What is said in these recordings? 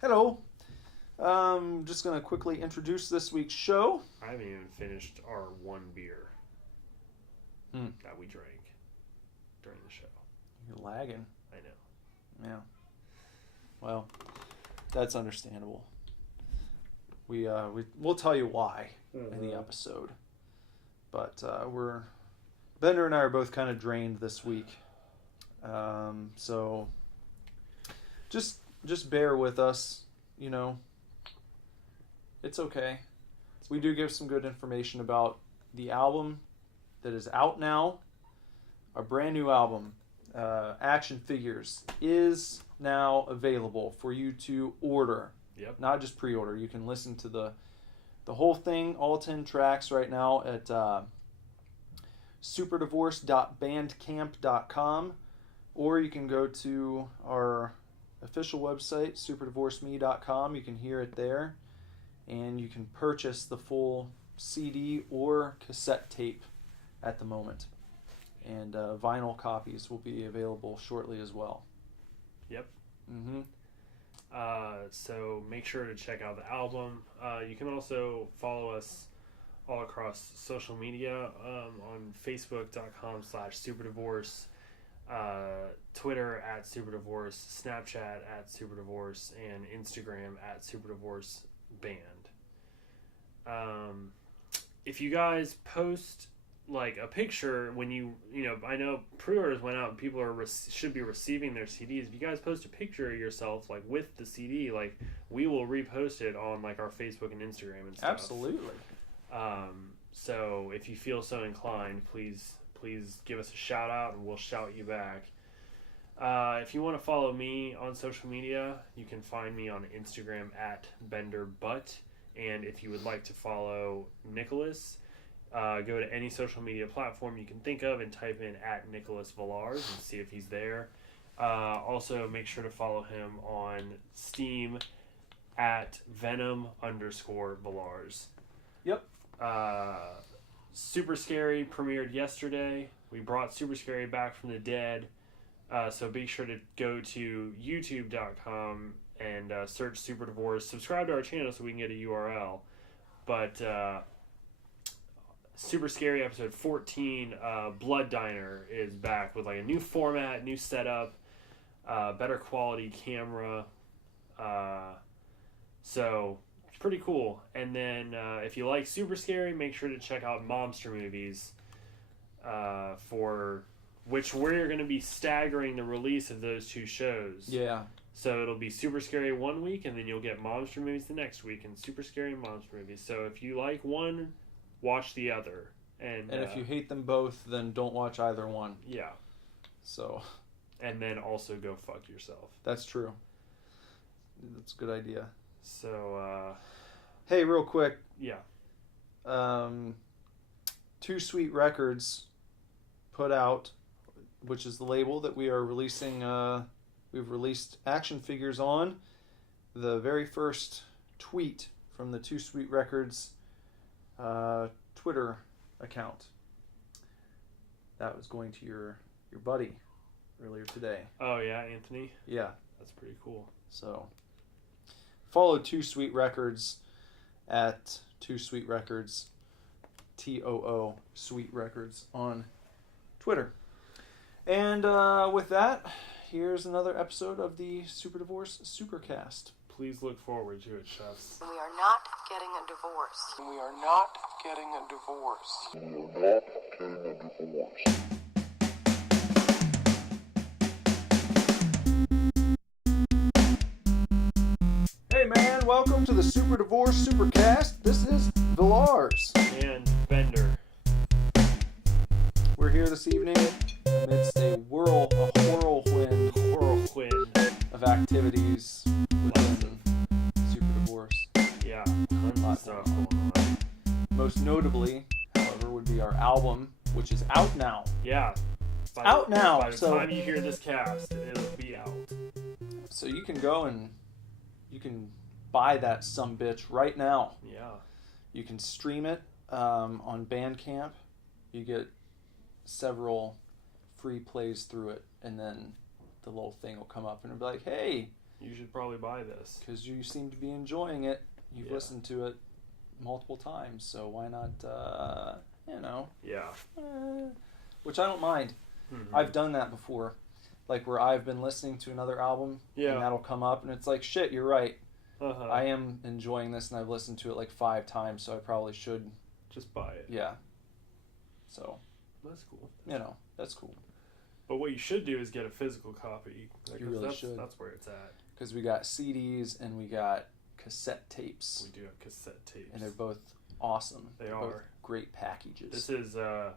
Hello. Just going to quickly introduce this week's show. I haven't even finished our one beer that we drank during the show. You're lagging. I know. Yeah. Well, that's understandable. We'll tell you why in the episode. But Bender and I are both kind of drained this week. So just bear with us, you know. It's okay. We do give some good information about the album that is out now. Our brand new album, Action Figures, is now available for you to order. Yep. Not just pre-order. You can listen to the whole thing, all 10 tracks right now at superdivorce.bandcamp.com, or you can go to our official website, superdivorceme.com. You can hear it there, and you can purchase the full CD or cassette tape at the moment. And vinyl copies will be available shortly as well. Yep. Mm-hmm. So make sure to check out the album. You can also follow us all across social media on Facebook.com/SuperDivorce, Twitter @SuperDivorce, Snapchat @SuperDivorce, and Instagram @SuperDivorceBand. If you guys post like a picture when I know pre-orders went out and people should be receiving their CDs. If you guys post a picture of yourself like with the CD, like we will repost it on like our Facebook and Instagram and stuff. Absolutely. So if you feel so inclined, please give us a shout out and we'll shout you back. If you want to follow me on social media, you can find me on Instagram @BenderButt. And if you would like to follow Nicholas, go to any social media platform you can think of and type in @NicholasVillars and see if he's there. Also, make sure to follow him on Steam @Venom_Villars. Yep. SUPERSCARY premiered yesterday. We brought SUPERSCARY back from the dead. So be sure to go to youtube.com and search SuperDivorce. Subscribe to our channel so we can get a URL. But SUPERSCARY episode 14, Blood Diner, is back with like a new format, new setup, better quality camera. So it's pretty cool. And then if you like SUPERSCARY, make sure to check out Monster Movies, for which we're going to be staggering the release of those two shows. Yeah. So it'll be SUPERSCARY one week, and then you'll get Monster Movies the next week, and SUPERSCARY and Monster Movies. So if you like one, watch the other. And if you hate them both, then don't watch either one. Yeah. So. And then also go fuck yourself. That's true. That's a good idea. So, hey, real quick. Yeah. Too Sweet Records put out, which is the label that we are releasing, we've released Action Figures on. The very first tweet from the Too Sweet Records Twitter account. That was going to your buddy earlier today. Oh, yeah, Anthony? Yeah. That's pretty cool. So, follow Too Sweet Records at Too Sweet Records, TOO Sweet Records on Twitter. And with that, here's another episode of the SUPERDIVORCE SUPERCAST. Please look forward to it, chefs. We are not getting a divorce. We are not getting a divorce. We are not getting a divorce. Hey man, welcome to the SUPERDIVORCE SUPERCAST. This is Villars. And Bender. We're here this evening amidst a whirlwind of activities within SUPERDIVORCE. Yeah, tons of stuff going on. Most notably, however, would be our album, which is out now. Yeah. By the so time you hear this cast, it'll be out. So you can go and you can buy that sumbitch right now. Yeah. You can stream it on Bandcamp. You get several free plays through it, and then the little thing will come up and it'll be like, hey, You should probably buy this. Because you seem to be enjoying it. You've Yeah. listened to it multiple times, so why not, Yeah. which I don't mind. Mhm. I've done that before. Like where I've been listening to another album, Yeah. and that'll come up, and it's like, shit, you're right. Uh-huh. I am enjoying this, and I've listened to it like 5 times, so I probably should, Just buy it. yeah. So, That's cool. that's cool. But what you should do is get a physical copy. You really that's, should. That's where it's at. Because we got CDs and we got cassette tapes, We do have cassette tapes. and they're both awesome. They They're are. both great packages. This is, a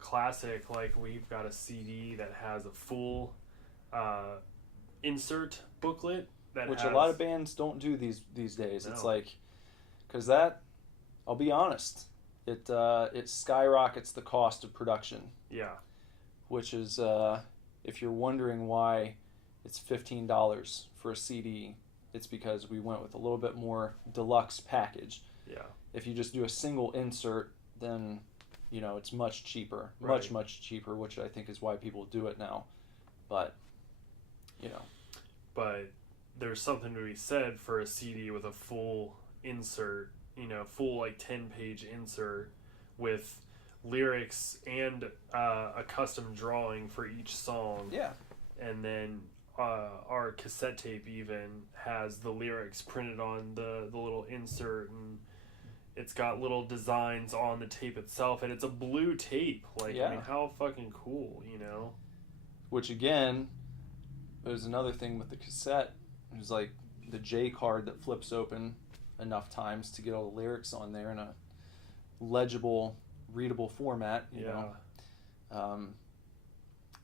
classic. Like, we've got a CD that has a full insert booklet. Which a lot of bands don't do these days. No. It's like, because that, I'll be honest, it skyrockets the cost of production. Yeah. Which is, if you're wondering why it's $15 for a CD, it's because we went with a little bit more deluxe package. Yeah. If you just do a single insert, then, it's much cheaper. Right. Much cheaper, which I think is why people do it now. But, But there's something to be said for a CD with a full insert, full 10-page insert with lyrics and a custom drawing for each song. yeah. And then our cassette tape even has the lyrics printed on the little insert, and it's got little designs on the tape itself, and it's a blue tape. Yeah. How fucking cool, Which again, there's another thing with the cassette. There's like the J card that flips open enough times to get all the lyrics on there in a legible, readable format. You know,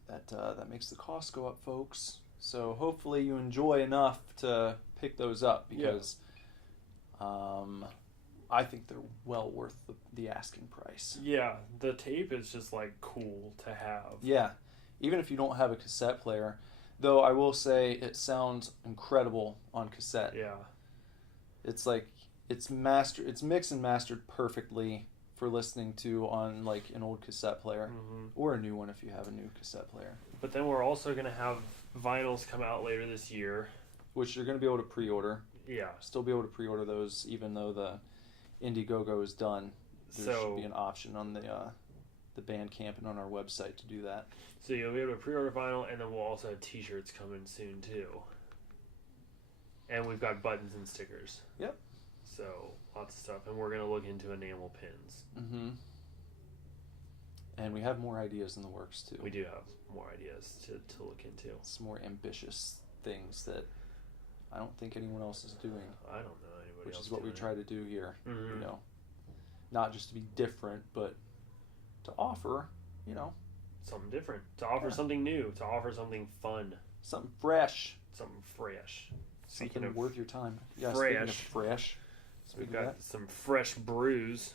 that makes the cost go up, folks. So hopefully you enjoy enough to pick those up because I think they're well worth the asking price. Yeah, the tape is just cool to have. Yeah, even if you don't have a cassette player. Though I will say it sounds incredible on cassette. Yeah. It's like it's mixed and mastered perfectly for listening to on an old cassette player or a new one if you have a new cassette player. But then we're also going to have vinyls come out later this year, which you're going to be able to pre-order. Yeah. Still be able to pre-order those even though the Indiegogo is done. There should be an option on the Bandcamp and on our website to do that. So you'll be able to pre-order vinyl, and then we'll also have t-shirts coming soon too. And we've got buttons and stickers. Yep. So lots of stuff, and we're gonna look into enamel pins. Mm-hmm. And we have more ideas in the works too. We do have more ideas to look into. Some more ambitious things that I don't think anyone else is doing. I don't know anybody Which else is what we doing try it. to do here. Mhm. Not just to be different, but to offer, Something different. To offer something new. To offer something fun. something fresh. Something fresh. Something worth your time. Yeah, fresh. speaking of fresh. We've Speaking of got some fresh brews.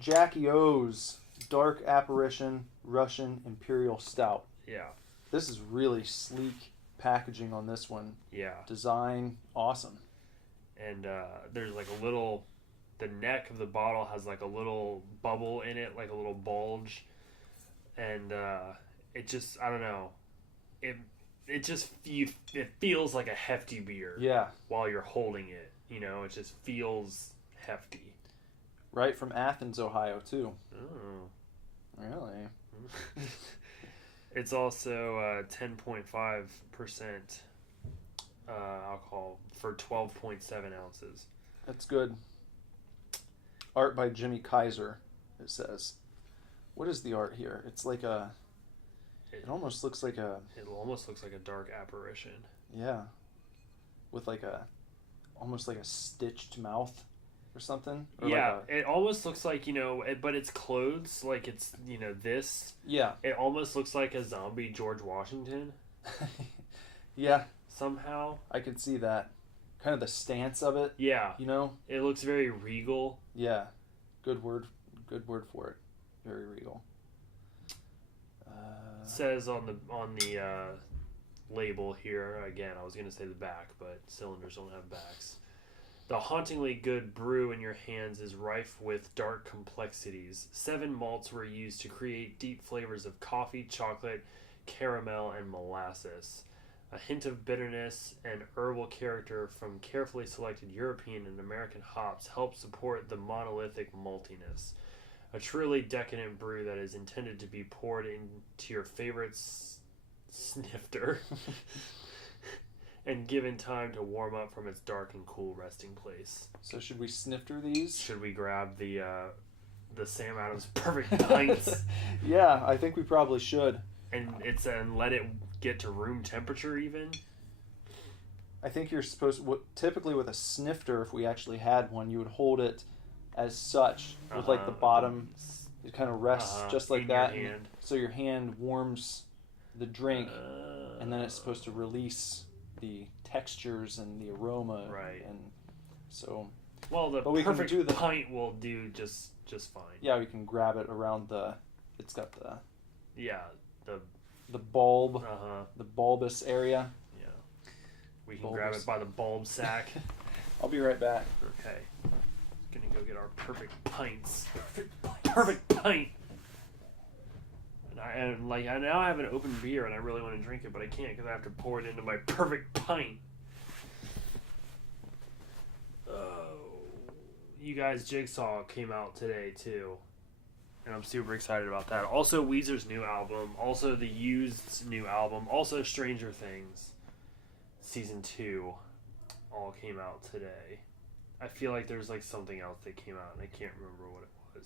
Jackie O's Dark Apparition Russian Imperial Stout. Yeah. This is really sleek packaging on this one. Yeah. Design, awesome. And there's a little... The neck of the bottle has a little bubble in it, a little bulge. And it just... I don't know. It just... It feels like a hefty beer. Yeah. While you're holding it. It just feels hefty. Right from Athens, Ohio, too. Oh. Really? It's also 10.5% alcohol for 12.7 ounces. That's good. Art by Jimmy Kaiser, it says. What is the art here? It's like a... It almost looks like a... It almost looks like a dark apparition. Yeah. With almost like a stitched mouth or something. Or Yeah, it almost looks like, but it's clothes, it's, this. Yeah. It almost looks like a zombie George Washington. Yeah. Somehow. I could see that. Kind of the stance of it. Yeah. It looks very regal. Yeah. Good word for it. Very regal. It says on the label here, again, I was going to say the back, but cylinders don't have backs. The hauntingly good brew in your hands is rife with dark complexities. 7 malts were used to create deep flavors of coffee, chocolate, caramel, and molasses. A hint of bitterness and herbal character from carefully selected European and American hops help support the monolithic maltiness. A truly decadent brew that is intended to be poured into your favorite snifter and given time to warm up from its dark and cool resting place. So should we snifter these? Should we grab the Sam Adams Perfect Pints? Yeah, I think we probably should. And let it get to room temperature even? I think you're supposed to, typically with a snifter, if we actually had one, you would hold it as such with like the bottom, it kind of rests just like in that. your hand. So your hand warms the drink, and then it's supposed to release the textures and the aroma. Right. And so, well, the but we can perfect do pint will do just fine. Yeah, we can grab it around it's got the bulb, the bulbous area. Yeah. We can grab it by the bulb sack. I'll be right back. Okay. Gonna go get our perfect pints. Perfect pint. And I now have an open beer and I really want to drink it, but I can't because I have to pour it into my perfect pint. Oh, you guys, Jigsaw came out today too, and I'm super excited about that. Also, Weezer's new album, also the Used's new album, also Stranger Things season 2, all came out today. I feel like there's like something else that came out and I can't remember what it was.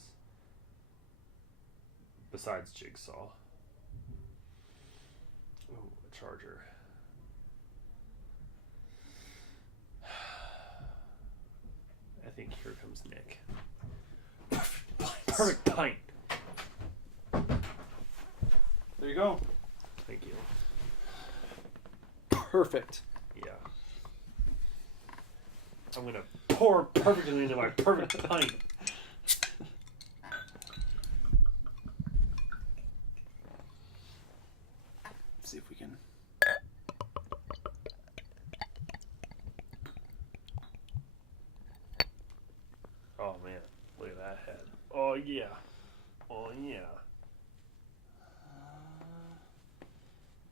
Besides Jigsaw. Ooh, a charger. I think here comes Nick. Perfect pint. There you go. Thank you. Perfect. Yeah. I'm gonna pour perfectly into my perfect pint. See if we can. Oh man, look at that head. Oh yeah. Oh yeah.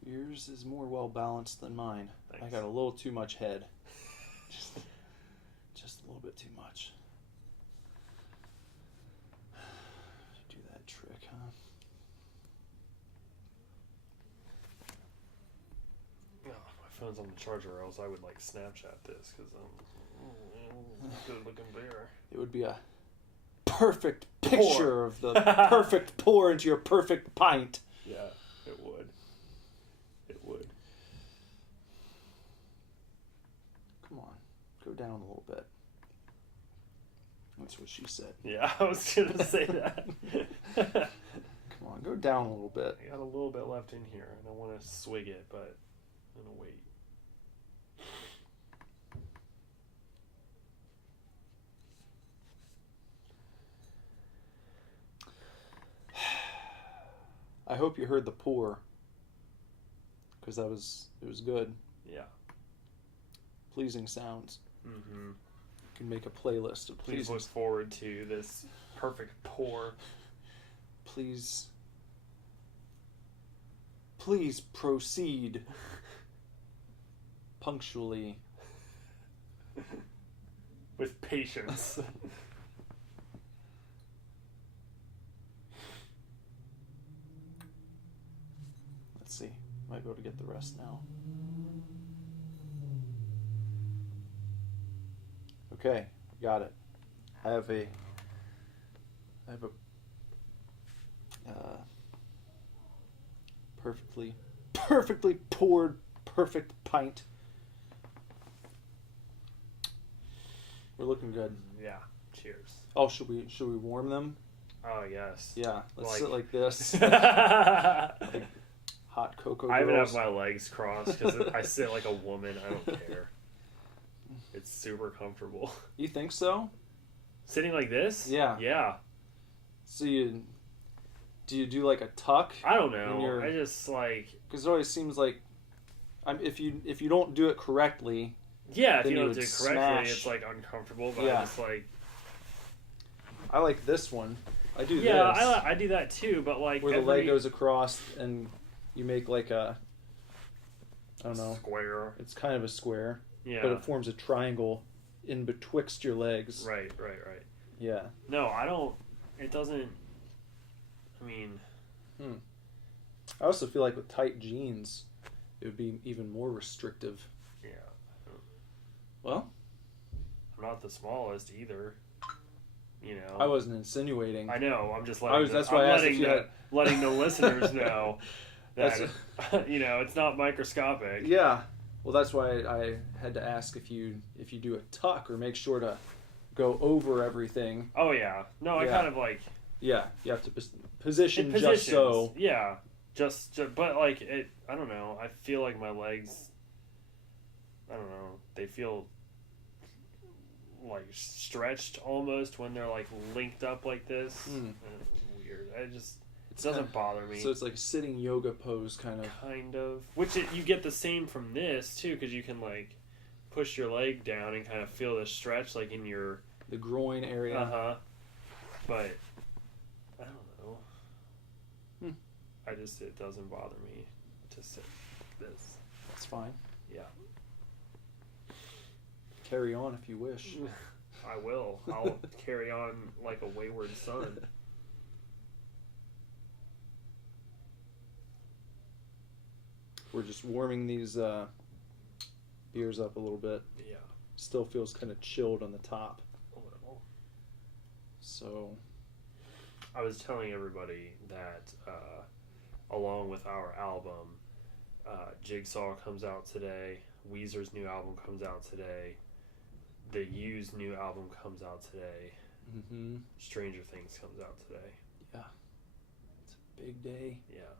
Yours is more well balanced than mine. Thanks. I got a little too much head. Just a little bit too much. Do that trick, huh? Oh, my phone's on the charger, or else I would like Snapchat this because I'm good looking bear. It would be a perfect picture of the perfect pour into your perfect pint. Yeah, it would. It would. Come on, go down a little bit. That's what she said. Yeah, I was gonna say that. Come on, go down a little bit. I got a little bit left in here, and I want to swig it, but I'm gonna wait. I hope you heard the pour, because it was good. Yeah. Pleasing sounds. Mm-hmm. You can make a playlist of Please pleasing. look forward to this perfect pour. Please proceed punctually. With patience. Let's see. Might be able to get the rest now. Okay, got it. I have a perfectly poured perfect pint. We're looking good. Yeah. Cheers. Oh, should we warm them? Oh yes. Yeah, let's sit like this. I Like hot cocoa even girls. have my legs crossed because I sit like a woman. I don't care. It's super comfortable. You think so? Sitting like this? Yeah. Yeah. So do you do like a tuck? I don't in know. your- I just like. Because it always seems like, if you don't do it correctly, Yeah, if then you you don't would do it correctly, smash. it's like uncomfortable. But Yeah. I just like. I like this one. I do Yeah, this. I do that too. But like where the leg goes across and you make like a I don't know. Square. It's kind of a square, Yeah. but it forms a triangle in betwixt your legs. Right. Yeah. No, I don't. It doesn't. I mean. I also feel like with tight jeans, it would be even more restrictive. Yeah. Well, I'm not the smallest either. You know. I wasn't insinuating. I know. I'm just letting. That's why I asked if you had... letting the listeners know that it's not microscopic. Yeah. Well, that's why I had to ask if you do a tuck or make sure to go over everything. Oh yeah. No, I kind of like. Yeah, you have to position just so. Yeah, just but like it. I don't know. I feel like my legs. I don't know. They feel like stretched almost when they're like linked up like this. Weird. It doesn't bother me. So it's like a sitting yoga pose, kind of. Kind of. Which you get the same from this too, because you can like push your leg down and kind of feel the stretch, like in the groin area. But I don't know. It doesn't bother me to sit this. That's fine. Yeah. Carry on if you wish. I will. I'll carry on like a wayward son. We're just warming these beers up a little bit. Yeah. Still feels kind of chilled on the top. A little. So. I was telling everybody that along with our album, Jigsaw comes out today. Weezer's new album comes out today. The U's new album comes out today. Mm-hmm. Stranger Things comes out today. Yeah. It's a big day. Yeah.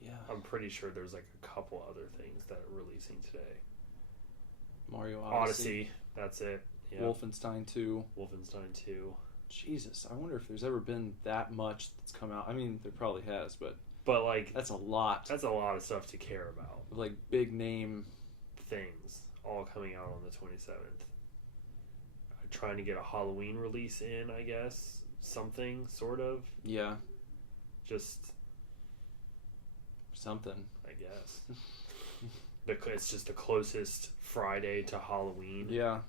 Yeah. I'm pretty sure there's like a couple other things that are releasing today. Mario Odyssey. That's it. Yeah. Wolfenstein 2. Wolfenstein 2. Jesus, I wonder if there's ever been that much that's come out. I mean, there probably has, but like that's a lot. That's a lot of stuff to care about. Like big name things all coming out on the 27th. Trying to get a Halloween release in, I guess. Something, sort of. Yeah. Just something, I guess. It's just the closest Friday to Halloween. Yeah.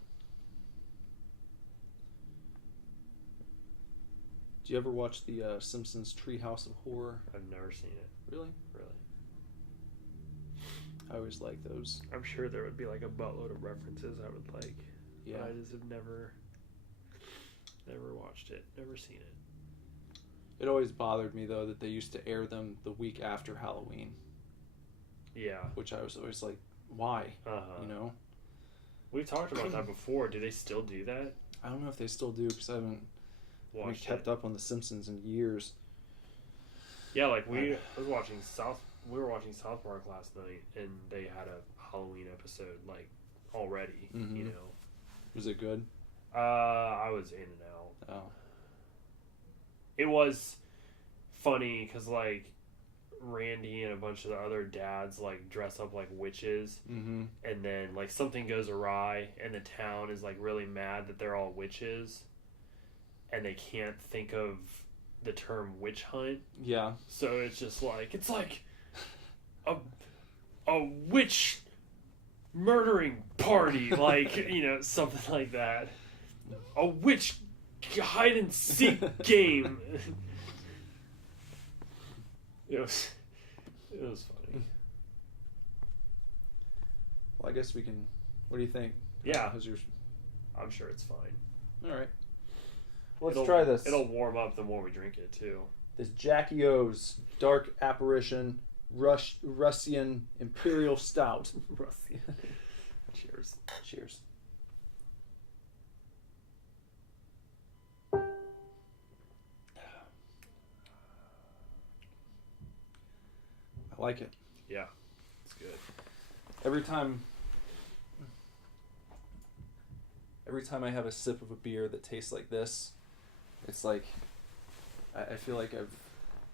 Do you ever watch the Simpsons Treehouse of Horror? I've never seen it. Really? Really. I always like those. I'm sure there would be like a buttload of references I would like. Yeah. But I just have never watched it, never seen it. It always bothered me though that they used to air them the week after Halloween. Yeah. Which I was always like, why? You know? We've talked about that before. Do they still do that? I don't know if they still do because I haven't kept up on the Simpsons in years. Yeah, like we were watching South Park last night, and they had a Halloween episode like already. Mm-hmm. You know, was it good? I was in and out. Oh, it was funny because like Randy and a bunch of the other dads like dress up like witches, mm-hmm. and then like something goes awry, and the town is like really mad that they're all witches, and they can't think of the term witch hunt. Yeah. So it's like a witch murdering party, like, you know, something like that. A witch hide and seek game. It was funny. Well, I guess we can. What do you think? Yeah. How's yours? I'm sure it's fine. All right. Let's try this. It'll warm up the more we drink it, too. This Jackie O's Dark Apparition Russian Imperial Stout. Russian. Cheers. Cheers. I like it. Yeah, it's good. Every time I have a sip of a beer that tastes like this, it's like I feel like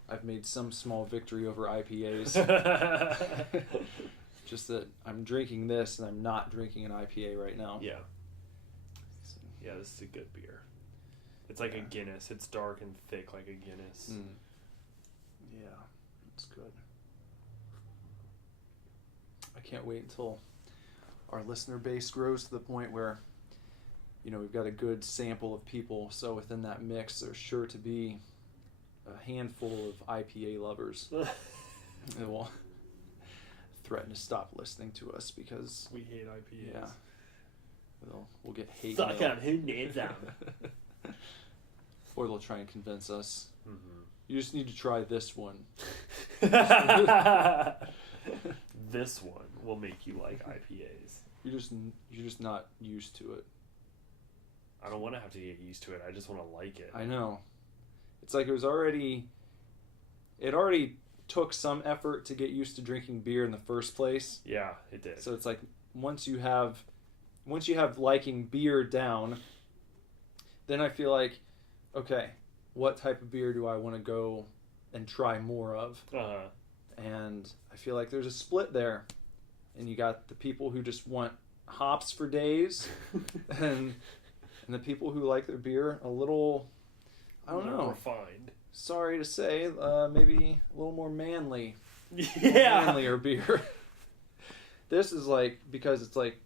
I've made some small victory over IPAs. Just that I'm drinking this and I'm not drinking an IPA right now. Yeah. Yeah, this is a good beer. It's like a Guinness. It's dark and thick like a Guinness. Mm. Yeah, it's good. I can't wait until our listener base grows to the point where, we've got a good sample of people. So within that mix, there's sure to be a handful of IPA lovers that will threaten to stop listening to us because we hate IPAs. Yeah, we'll get hate Suck mail. on who needs them. Or they'll try and convince us. Mm-hmm. You just need to try this one. This one will make you like IPAs. You're just not used to it. I don't want to have to get used to it. I just want to like it. I know. It's like it already took some effort to get used to drinking beer in the first place. Yeah, it did. So it's like once you have liking beer down, then I feel like, okay, what type of beer do I want to go and try more of? Uh-huh. And I feel like there's a split there. And you got the people who just want hops for days and the people who like their beer a little, I don't know, refined. Sorry to say, maybe a little more manly. Yeah. Manlier beer. This is like, because it's like,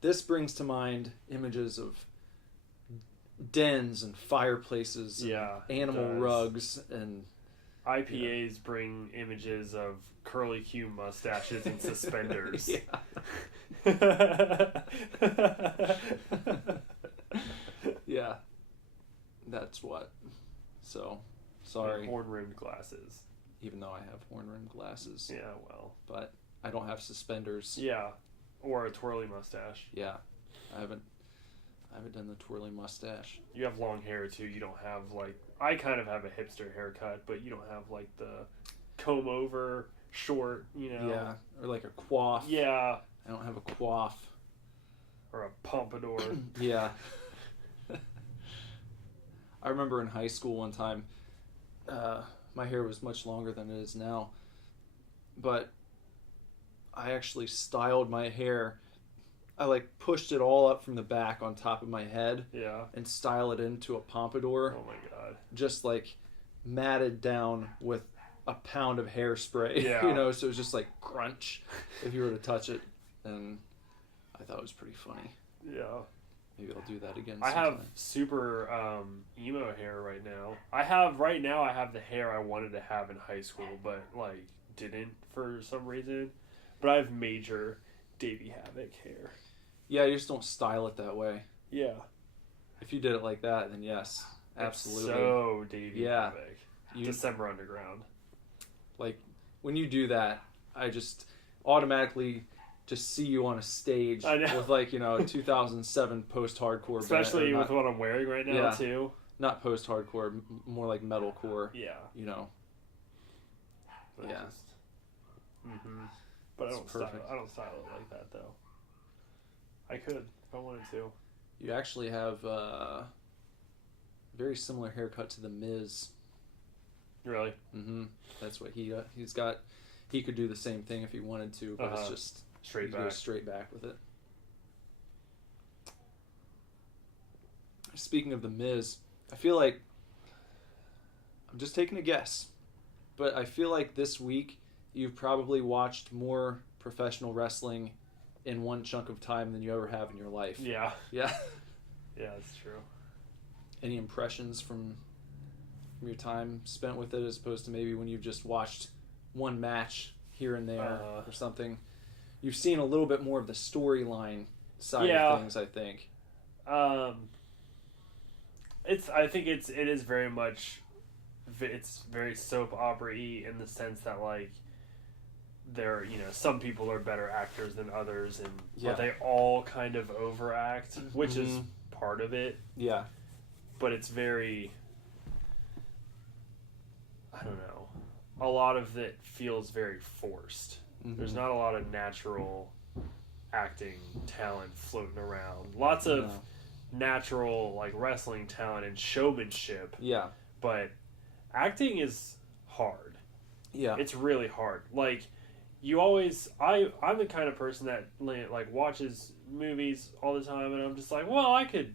this brings to mind images of dens and fireplaces and Yeah, animal it does. rugs and IPAs bring images of curly Q mustaches and suspenders. Yeah. That's what. So, sorry. Horn-rimmed glasses. Even though I have horn-rimmed glasses. Yeah, well. But I don't have suspenders. Yeah. Or a twirly mustache. Yeah. I haven't done the twirly mustache. You have long hair too. You don't have like, I kind of have a hipster haircut, but you don't have like the comb over short, Yeah. Or like a coif. Yeah. I don't have a coif. Or a pompadour. Yeah. I remember in high school one time, my hair was much longer than it is now, but I actually styled my hair. I like pushed it all up from the back on top of my head. Yeah. And style it into a pompadour. Oh my god. Just like matted down with a pound of hairspray. Yeah. So it was just like crunch if you were to touch it. And I thought it was pretty funny. Yeah. Maybe I'll do that again I sometime. have super emo hair right now. I have the hair I wanted to have in high school, but like didn't for some reason. But I have major Davey Havoc hair. Yeah, you just don't style it that way. Yeah. If you did it like that, then yes, absolutely. It's so Davey Havoc. You, December Underground. Like when you do that, I just automatically just see you on a stage with like 2007 post-hardcore, especially with what I'm wearing right now too. Not post-hardcore, more like metalcore. Yeah. But yeah. But It's I don't style it like that though. I could if I wanted to. You actually have a very similar haircut to the Miz. Really? Mm-hmm. That's what he's got. He could do the same thing if he wanted to, but it's just straight he back. goes straight back with it. Speaking of the Miz, I feel like I'm just taking a guess, but I feel like this week you've probably watched more professional wrestling in one chunk of time than you ever have in your life. Yeah. Yeah. Yeah, that's true. Any impressions from your time spent with it as opposed to maybe when you've just watched one match here and there or something? You've seen a little bit more of the storyline side of things, I think. I think it is very much, it's very soap opera-y in the sense that like there, some people are better actors than others, and but they all kind of overact, which is part of it. Yeah. But it's very, I don't know, a lot of it feels very forced. There's not a lot of natural acting talent floating around. Lots of natural like wrestling talent and showmanship. Yeah. But acting is hard. Yeah. It's really hard. Like you always, I'm the kind of person that like watches movies all the time, and I'm just like, well, I could,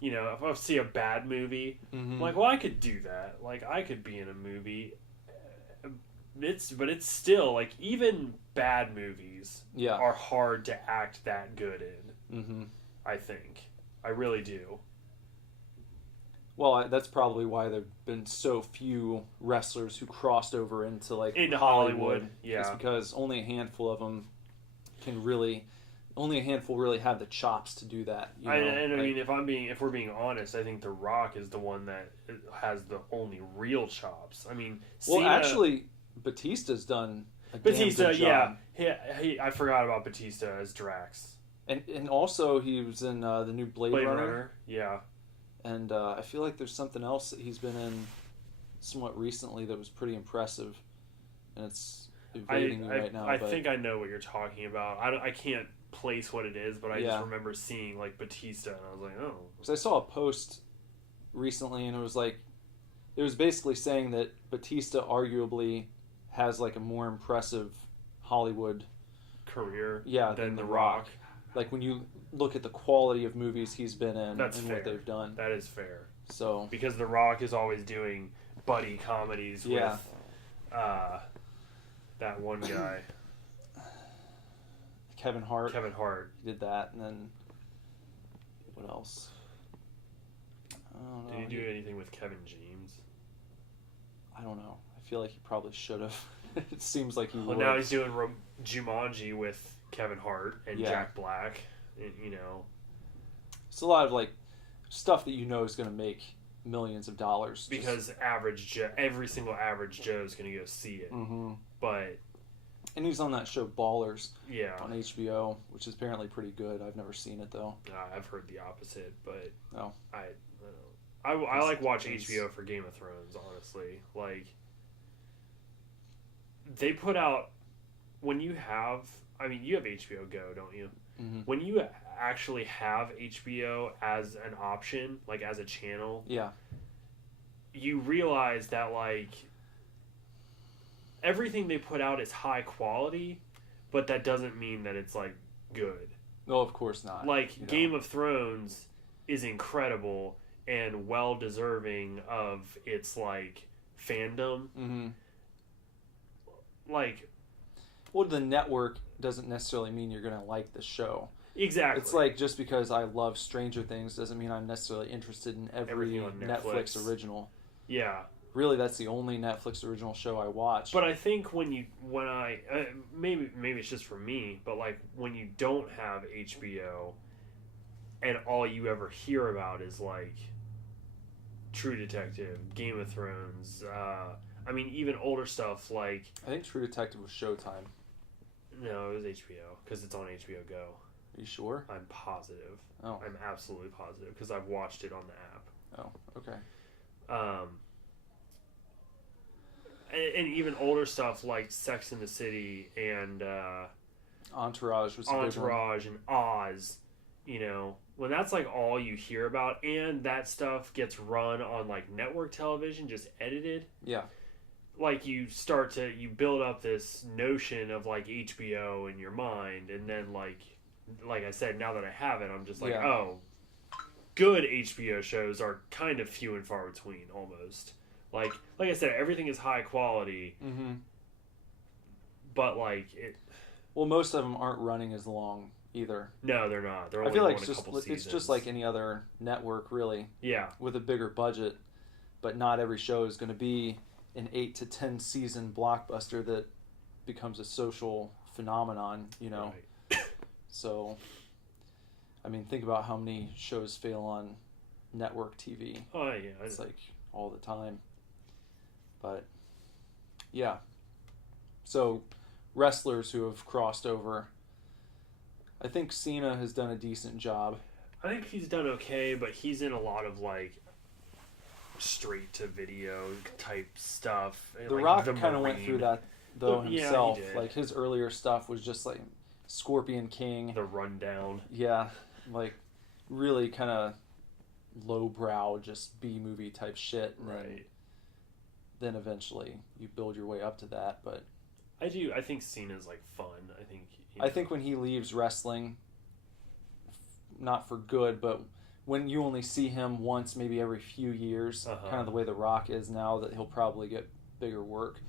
if I see a bad movie, I'm like, well, I could do that. Like I could be in a movie. it's still like even bad movies Yeah. are hard to act that good in. Mm-hmm. I think I really do. Well, that's probably why there've been so few wrestlers who crossed over into like Into Hollywood. Hollywood, yeah. It's because only a handful of them only a handful really have the chops to do that. You know? I mean, if we're being honest, I think The Rock is the one that has the only real chops. I mean, well, Cena, actually, Batista's done a damn Batista, good job. I forgot about Batista as Drax. And also he was in the new Blade Runner. Yeah. And I feel like there's something else that he's been in somewhat recently that was pretty impressive. And it's evading me right now. I think I know what you're talking about. I can't place what it is, but I just remember seeing like Batista, and I was like, oh. Because I saw a post recently, and it was basically saying that Batista arguably has like a more impressive Hollywood career than The Rock. Like when you look at the quality of movies he's been in That's and fair. what they've done. That is fair. So because The Rock is always doing buddy comedies with that one guy. Kevin Hart. He did that, and then what else? I don't know. Did he do anything with Kevin James? I don't know. I feel like he probably should have. It seems like he would. Well, now he's doing Jumanji with Kevin Hart and Jack Black. You know, it's a lot of like stuff that you know is going to make millions of dollars because every single average Joe is going to go see it. Mm-hmm. But and he's on that show Ballers, on HBO, which is apparently pretty good. I've never seen it though. I've heard the opposite, but I like watching HBO for Game of Thrones. Honestly, like they put out when you have. I mean, you have HBO Go, don't you? Mm-hmm. When you actually have HBO as an option, like as a channel, you realize that like everything they put out is high quality, but that doesn't mean that it's like good. No, of course not. Like Game of Thrones is incredible and well deserving of its like fandom. Mm-hmm. Like, well, the network doesn't necessarily mean you're going to like the show. Exactly. It's like just because I love Stranger Things doesn't mean I'm necessarily interested in every Netflix original. Yeah. Really, that's the only Netflix original show I watch. But I think maybe it's just for me, but like when you don't have HBO and all you ever hear about is like True Detective, Game of Thrones, I mean even older stuff like I think True Detective was Showtime. No, it was HBO because it's on HBO Go. Are you sure? I'm positive. Oh. I'm absolutely positive because I've watched it on the app. Oh, okay. And even older stuff like Sex and the City and Entourage was Entourage and Oz, you know, when that's like all you hear about and that stuff gets run on like network television, just edited. Yeah. Like you build up this notion of like HBO in your mind, and then like I said, now that I have it, I'm just like, oh, good HBO shows are kind of few and far between almost. Like I said, everything is high quality, but like it. Well, most of them aren't running as long either. No, they're not. They're only I feel like it's just like any other network, really. Yeah. With a bigger budget, but not every show is going to be an 8 to 10 season blockbuster that becomes a social phenomenon, you know. Right. So, I mean, think about how many shows fail on network TV. Oh yeah, it's like all the time. But yeah, so wrestlers who have crossed over. I think Cena has done a decent job. I think he's done okay, but he's in a lot of like straight to video type stuff. The like Rock kind of went through that though himself. Yeah, like his earlier stuff was just like Scorpion King, The Rundown. Yeah, like really kind of lowbrow, just B movie type shit. And then eventually you build your way up to that. But I think Cena's like fun. I think when he leaves wrestling, not for good, but when you only see him once, maybe every few years, kind of the way The Rock is now, that he'll probably get bigger work.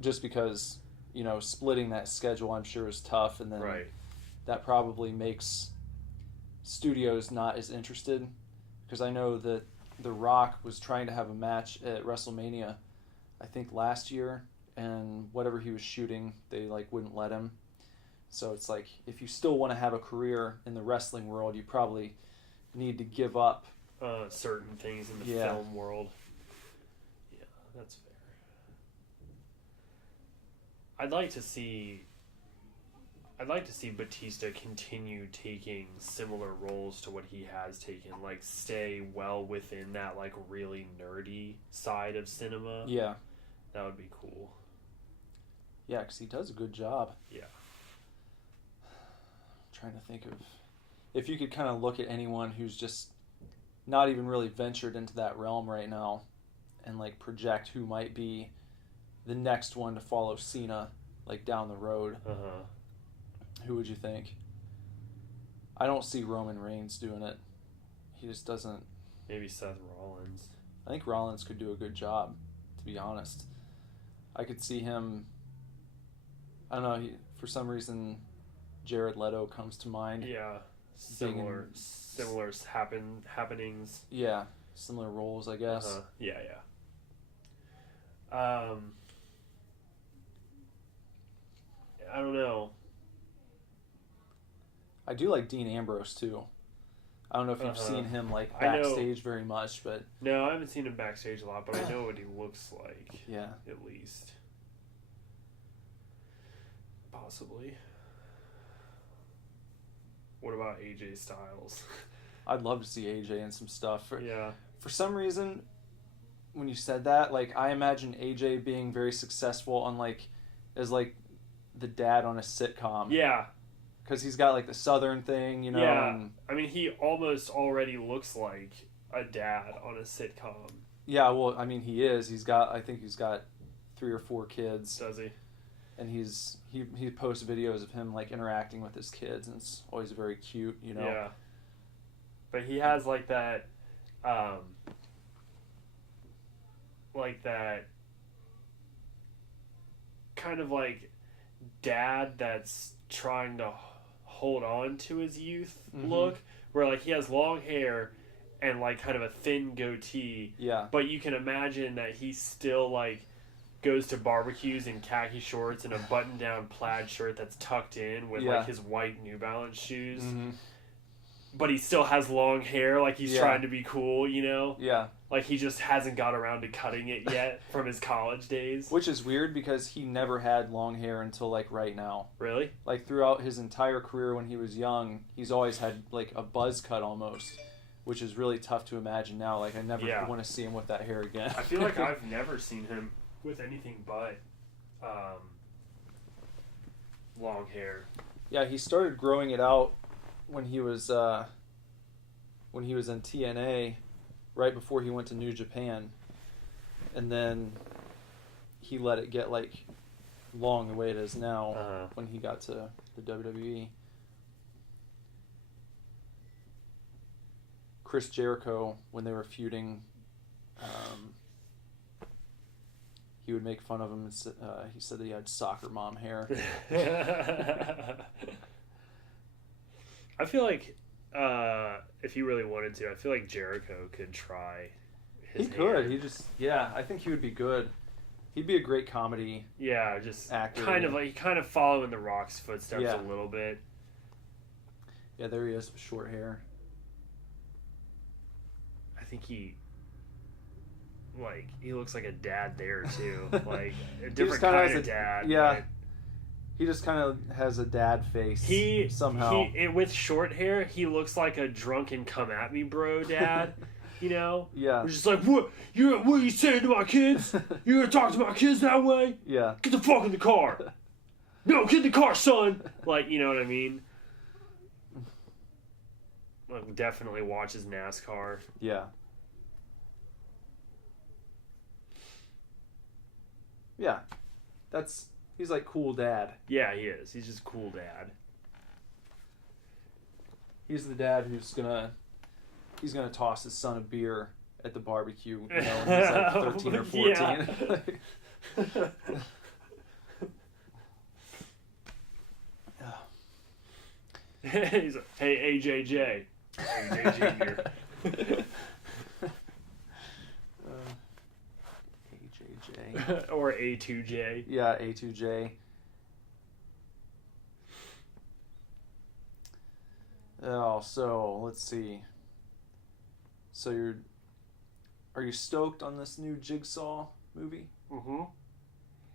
just because, you know, splitting that schedule I'm sure is tough, and then Right. that probably makes studios not as interested, because I know that The Rock was trying to have a match at WrestleMania, I think last year, and whatever he was shooting, they like wouldn't let him. So it's like, if you still want to have a career in the wrestling world, you probably need to give up certain things in the Yeah. film world. Yeah, that's fair. I'd like to see Batista continue taking similar roles to what he has taken, like stay well within that like really nerdy side of cinema. Yeah. That would be cool. Yeah, because he does a good job. Yeah. Trying to think of, if you could kind of look at anyone who's just not even really ventured into that realm right now and like project who might be the next one to follow Cena like down the road, Uh-huh. who would you think? I don't see Roman Reigns doing it. He just doesn't. Maybe Seth Rollins. I think Rollins could do a good job, to be honest. I could see him, I don't know, for some reason Jared Leto comes to mind. Yeah. Being Similar happenings. Yeah, similar roles, I guess. Uh-huh. Yeah, yeah. I don't know. I do like Dean Ambrose too. I don't know if you've Uh-huh. seen him like I know- backstage very much, but No, I haven't seen him backstage a lot, but I know what he looks like. yeah. At least. Possibly. What about AJ Styles? I'd love to see AJ in some stuff. Yeah. For some reason, when you said that, like I imagine AJ being very successful on like as like the dad on a sitcom. Yeah. Because he's got like the southern thing, you know. Yeah. And, I mean, he almost already looks like a dad on a sitcom. yeah, well, I mean, he is. I think he's got 3 or 4 kids. Does he? And he posts videos of him like interacting with his kids, and it's always very cute, you know. Yeah. But he has like that kind of like dad that's trying to hold on to his youth look, where like he has long hair and like kind of a thin goatee. Yeah. But you can imagine that he still like goes to barbecues in khaki shorts and a button-down plaid shirt that's tucked in with Yeah. like his white New Balance shoes. Mm-hmm. But he still has long hair, like he's Yeah. trying to be cool, you know? Yeah. Like he just hasn't got around to cutting it yet from his college days. Which is weird because he never had long hair until like right now. Really? Like throughout his entire career when he was young, he's always had like a buzz cut almost, which is really tough to imagine now. Like I never Yeah. want to see him with that hair again. I feel like I've never seen him with anything but long hair. Yeah, he started growing it out when he was in TNA, right before he went to New Japan, and then he let it get like long the way it is now Uh-huh. when he got to the WWE. Chris Jericho, when they were feuding, he would make fun of him. And he said that he had soccer mom hair. I feel like if he really wanted to, I feel like Jericho could try his He could. hand. I think he would be good. He'd be a great comedy. Yeah, just actor. kind of follow in the Rock's footsteps Yeah. a little bit. Yeah, there he is with short hair. I think he looks like a dad there too, like a different kinda kind has of dad. Yeah. but He just kind of has a dad face. Somehow. With short hair, he looks like a drunken come at me bro dad. You know? Yeah. He's just like, what are you saying to my kids? You're gonna talk to my kids that way? Yeah. Get the fuck in the car. No, get in the car, son. Like, you know what I mean? Like, definitely watches NASCAR. Yeah. Yeah. He's like cool dad. Yeah, he is. He's just a cool dad. He's the dad who's gonna toss his son a beer at the barbecue, you know, when he's like 13 or 14. Yeah. He's like, hey, AJJ. AJ Junior. AJJ. Or A2J. Yeah, A2J. Oh, so let's see. So are you stoked on this new Jigsaw movie? Mm-hmm.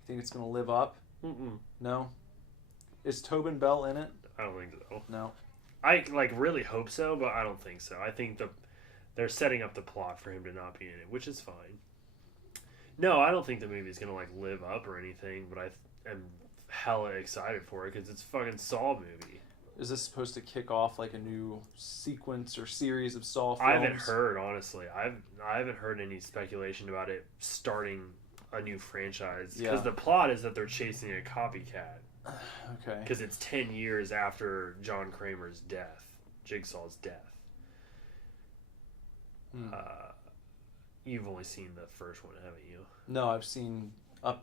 Think it's gonna live up? Mm-mm. No. Is Tobin Bell in it? I don't think so. No. I really hope so, but I don't think so. I think they're setting up the plot for him to not be in it, which is fine. No, I don't think the movie's gonna live up or anything, but I am hella excited for it because it's a fucking Saw movie. Is this supposed to kick off a new sequence or series of Saw films? I haven't heard, honestly. I haven't heard any speculation about it starting a new franchise because the plot is that they're chasing a copycat. Okay. Because it's 10 years after John Kramer's death, Jigsaw's death. You've only seen the first one, haven't you? No, I've seen 1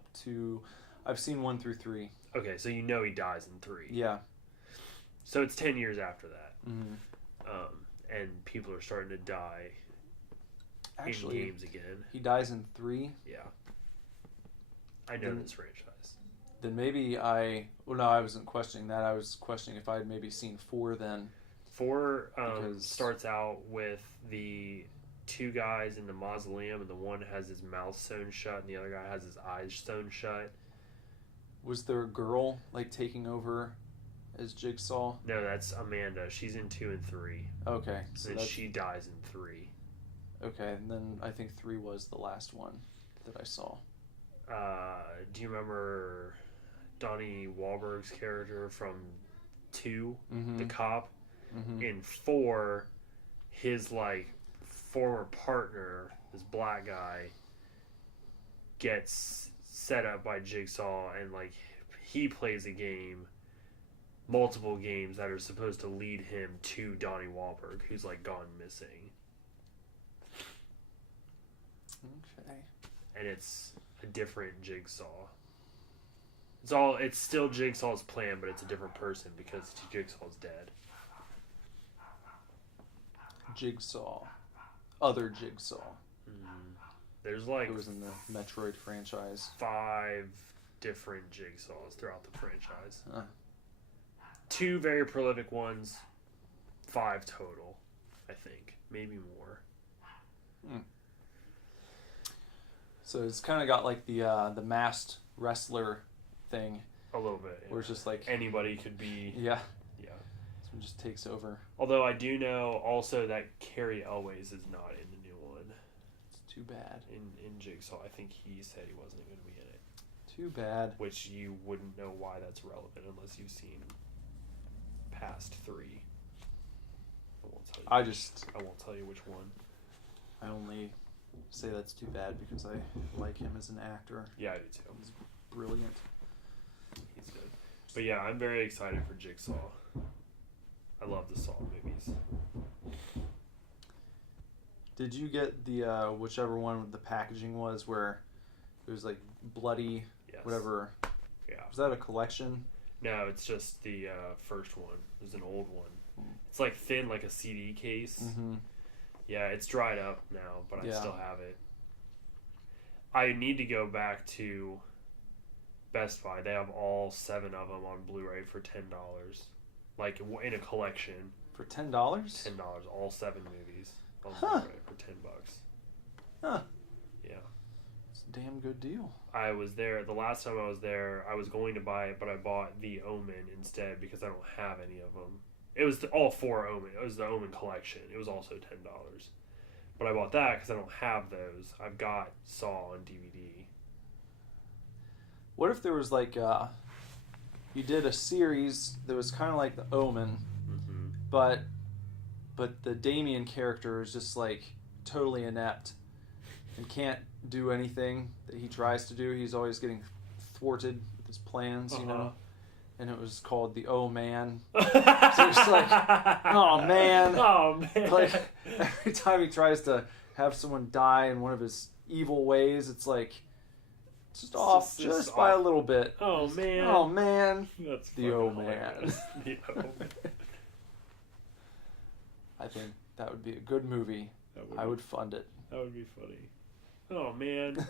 through 3. Okay, so you know he dies in 3. Yeah. So it's 10 years after that. Mm-hmm. And people are starting to die Actually, in games again. He dies in 3? Yeah. I know this franchise. Then maybe I wasn't questioning that. I was questioning if I'd maybe seen 4 then. 4 starts out with the 2 guys in the mausoleum, and the one has his mouth sewn shut, and the other guy has his eyes sewn shut. Was there a girl taking over as Jigsaw? No, that's Amanda. She's in 2 and 3. Okay, so then she dies in 3. Okay, and then I think 3 was the last one that I saw. Do you remember Donnie Wahlberg's character from 2, the cop? Mm-hmm. In 4, his former partner, this black guy, gets set up by Jigsaw, and he plays a game, multiple games that are supposed to lead him to Donnie Wahlberg, who's gone missing. Okay. And it's a different Jigsaw. It's still Jigsaw's plan, but it's a different person because Jigsaw's dead. Jigsaw. Other Jigsaw. There's it was in the Metroid franchise. 5 different Jigsaws throughout the franchise. 2 very prolific ones. 5 total, I think. Maybe more. So it's kind of got the masked wrestler thing. A little bit. Yeah. Where it's just anybody could be. Yeah. Yeah. Someone just takes over. Although I do know also that Carrie Elways is not in the new one. It's too bad. In Jigsaw, I think he said he wasn't going to be in it. Too bad. Which you wouldn't know why that's relevant unless you've seen past 3. I won't tell you. I won't tell you which one. I only say that's too bad because I like him as an actor. Yeah, I do too. He's brilliant. He's good. But yeah, I'm very excited for Jigsaw. I love the Saw movies. Did you get the whichever one the packaging was where it was bloody, whatever? Yeah. Was that a collection? No, it's just the first one. It was an old one. It's thin, like a CD case. Mm-hmm. Yeah, it's dried up now, but I still have it. I need to go back to Best Buy. They have all 7 of them on Blu-ray for $10. In a collection. For $10? $10, all 7 movies on Blu-ray for $10. Huh. Yeah. It's a damn good deal. I was there, the last time I was there, I was going to buy it, but I bought The Omen instead because I don't have any of them. It was all 4 Omen. It was the Omen collection. It was also $10. But I bought that because I don't have those. I've got Saw on DVD. What if there was you did a series that was kind of like the Omen, but the Damien character is just totally inept and can't do anything that he tries to do. He's always getting thwarted with his plans, you know. And it was called the Oh Man. So it's oh man. Oh man. Every time he tries to have someone die in one of his evil ways, it's just off just by a little bit. Oh man. Oh man. That's the Oh Man. The Oh Man. I think that would be a good movie. I would fund it. That would be funny. Oh, man.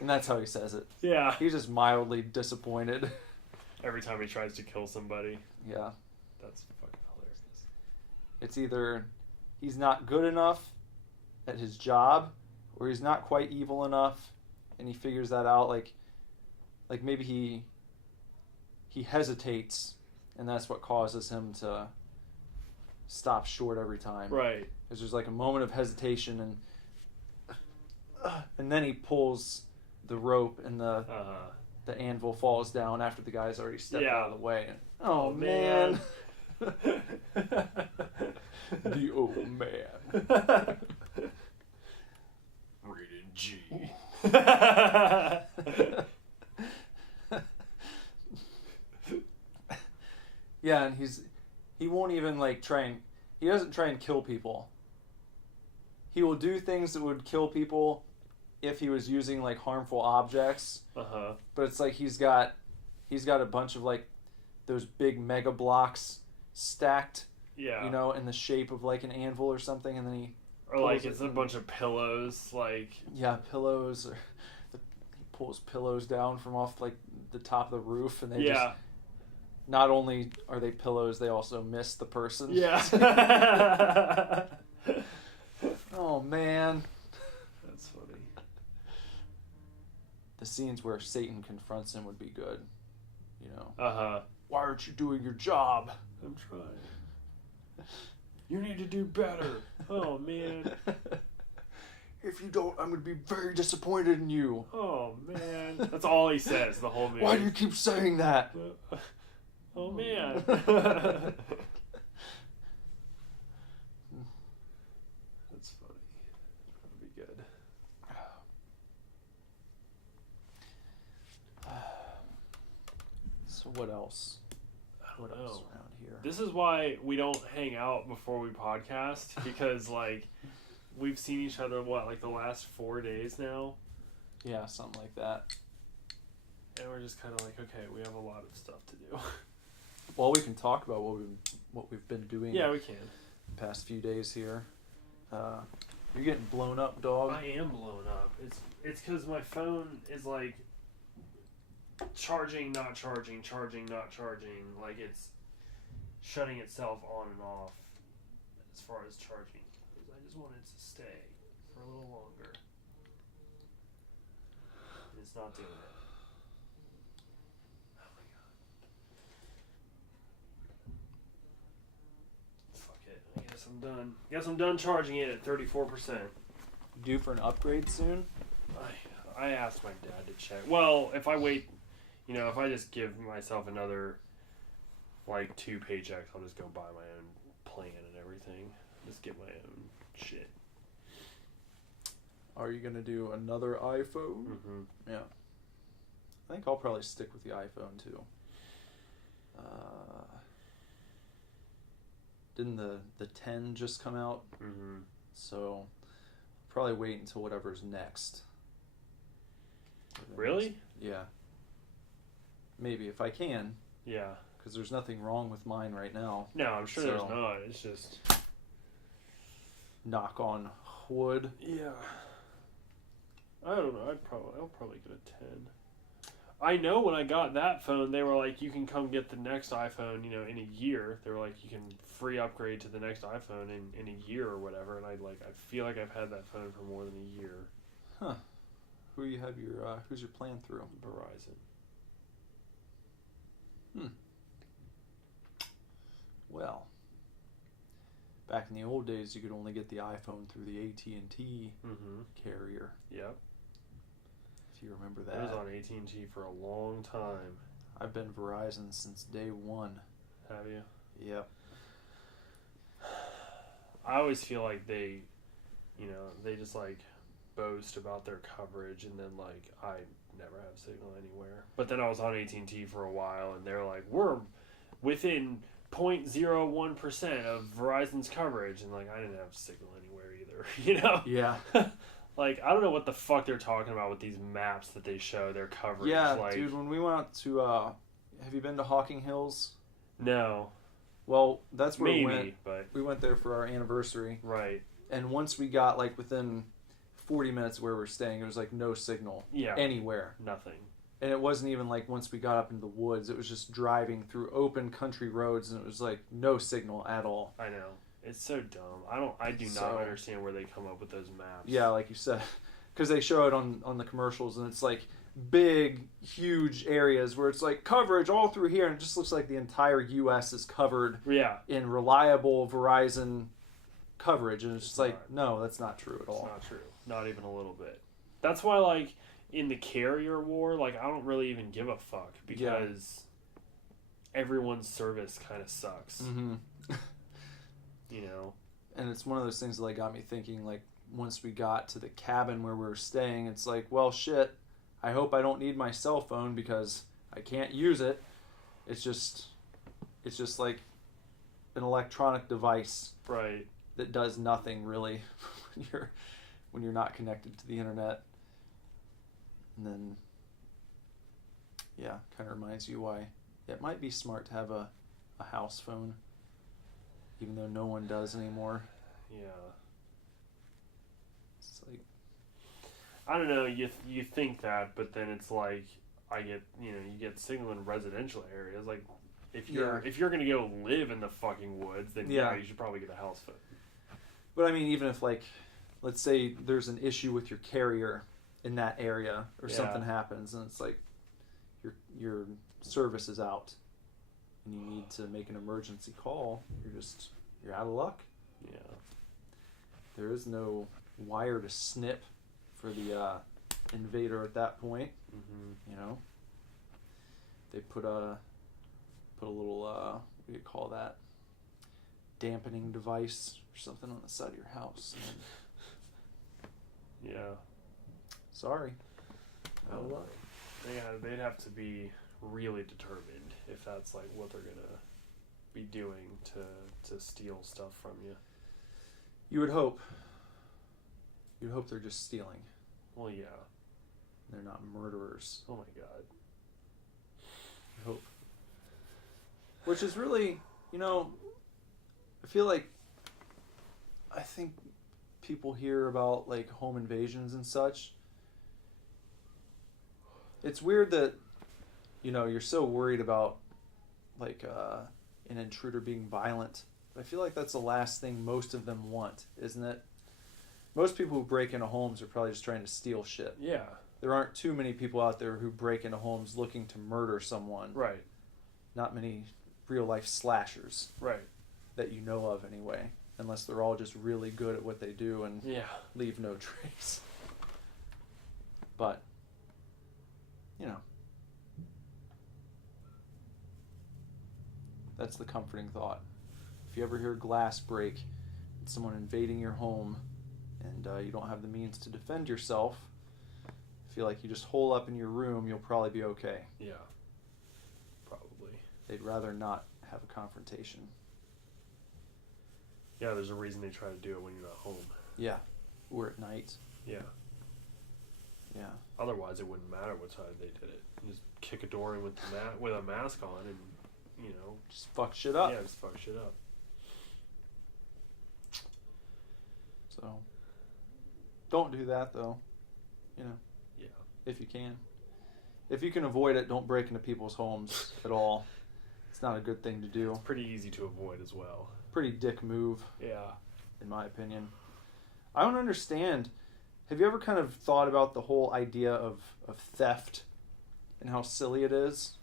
And that's how he says it. Yeah. He's just mildly disappointed. Every time he tries to kill somebody. Yeah. That's fucking hilarious. It's either he's not good enough at his job, or he's not quite evil enough, and he figures that out. Like maybe he hesitates, and that's what causes him to stop short every time. Right. Because there's like a moment of hesitation, and then he pulls the rope, and the anvil falls down after the guy's already stepped out of the way. Oh man. The old man. Rated G. Yeah, and he won't even he doesn't try and kill people. He will do things that would kill people if he was using like harmful objects. But it's like he's got a bunch of like those big mega blocks stacked. Yeah. You know, in the shape of like an anvil or something, and then he it's a bunch of pillows, like... Yeah, pillows. Or he pulls pillows down from off, like, the top of the roof, and they just... Not only are they pillows, they also miss the person. Yeah. Oh, man. That's funny. The scenes where Satan confronts him would be good. You know? Why aren't you doing your job? I'm trying. You need to do better. Oh, man. If you don't, I'm going to be very disappointed in you. Oh, man. That's all he says the whole movie. Why do you keep saying that? Oh, man. That's funny. That'd be good. So what else? What else around here? This is why we don't hang out before we podcast, because like we've seen each other like the last 4 days now. Yeah, something like that. And we're just kind of like, okay, we have a lot of stuff to do. Well, we can talk about what we've been doing. Yeah, we can. The past few days here. You're getting blown up, dog. I am blown up. It's because my phone is like charging, not charging, charging, not charging. Like it's shutting itself on and off as far as charging. Because I just want it to stay for a little longer. And it's not doing it. Oh my god. Fuck it. I guess I'm done. Guess I'm done charging it at 34%. Due for an upgrade soon? I asked my dad to check. Well, if I wait, if I just give myself another, like, 2 paychecks, I'll just go buy my own plan and everything. Just get my own shit. Are you going to do another iPhone? Mm-hmm. Yeah. I think I'll probably stick with the iPhone, too. Didn't the 10 just come out? Mm-hmm. So, probably wait until whatever's next. Really? Yeah. Maybe, if I can. Yeah. Because there's nothing wrong with mine right now. No, I'm sure there's not. It's just... Knock on wood. Yeah. I don't know. I'll probably get a 10. I know when I got that phone, they were like, you can come get the next iPhone, in a year. They were like, you can free upgrade to the next iPhone in a year or whatever. And I feel like I've had that phone for more than a year. Huh. Who's your plan through? Verizon. Well, back in the old days, you could only get the iPhone through the AT&T carrier. Yep. If you remember that. I was on AT&T for a long time. I've been Verizon since day one. Have you? Yep. I always feel like they just boast about their coverage, and then I never have signal anywhere. But then I was on AT&T for a while, and they're like, we're within 0.01% of Verizon's coverage, and I didn't have signal anywhere either. Yeah. I don't know what the fuck they're talking about with these maps that they show their coverage. Yeah, dude. When we went out to, have you been to Hocking Hills? No. Well, that's where we went. But We went there for our anniversary. Right. And once we got like within 40 minutes of where we were staying, there was like no signal anywhere. Nothing. And it wasn't even like once we got up into the woods, it was just driving through open country roads, and it was like no signal at all. I know. It's so dumb. I do not understand where they come up with those maps. Yeah, like you said, because they show it on the commercials, and it's like big, huge areas where it's like coverage all through here, and it just looks like the entire U.S. is covered in reliable Verizon coverage, and it's just like, no, that's not true at all. It's not true. Not even a little bit. That's why, like, in the carrier war, like, I don't really even give a fuck, because everyone's service kind of sucks. Mm-hmm. You know? And it's one of those things that like got me thinking, like, once we got to the cabin where we were staying, it's like, well, shit, I hope I don't need my cell phone because I can't use it. It's just like an electronic device, right, that does nothing really when you're not connected to the internet. And then, yeah, kind of reminds you why it might be smart to have a house phone, even though no one does anymore. Yeah. It's like, I don't know, you think that, but then it's like, you get signal in residential areas. Like, if you're gonna go live in the fucking woods, then you should probably get a house phone. But I mean, even if, like, let's say there's an issue with your carrier in that area, or something happens, and it's like your service is out, and you need to make an emergency call, you're out of luck. Yeah. There is no wire to snip for the invader at that point. Mm-hmm. You know, they put a little what do you call that, dampening device or something on the side of your house. And yeah. Sorry. No luck. They'd have to be really determined if that's like what they're gonna be doing to steal stuff from you. You would hope. You'd hope they're just stealing. Well, yeah. They're not murderers. Oh my god. I hope. Which is really, I think people hear about like home invasions and such. It's weird that, you're so worried about like an intruder being violent. I feel like that's the last thing most of them want, isn't it? Most people who break into homes are probably just trying to steal shit. Yeah. There aren't too many people out there who break into homes looking to murder someone. Right. Not many real-life slashers. Right. That you know of, anyway. Unless they're all just really good at what they do and leave no trace. But, that's the comforting thought. If you ever hear glass break, and someone invading your home, and you don't have the means to defend yourself, feel like you just hole up in your room, you'll probably be okay. Yeah. Probably. They'd rather not have a confrontation. Yeah, there's a reason they try to do it when you're not home. Yeah. Or at night. Yeah. Yeah. Otherwise, it wouldn't matter what time they did it. You just kick a door in with a mask on and, just fuck shit up. Yeah, just fuck shit up. So, don't do that, though. Yeah. If you can. If you can avoid it, don't break into people's homes at all. It's not a good thing to do. It's pretty easy to avoid as well. Pretty dick move. Yeah. In my opinion. I don't understand. Have you ever kind of thought about the whole idea of theft and how silly it is?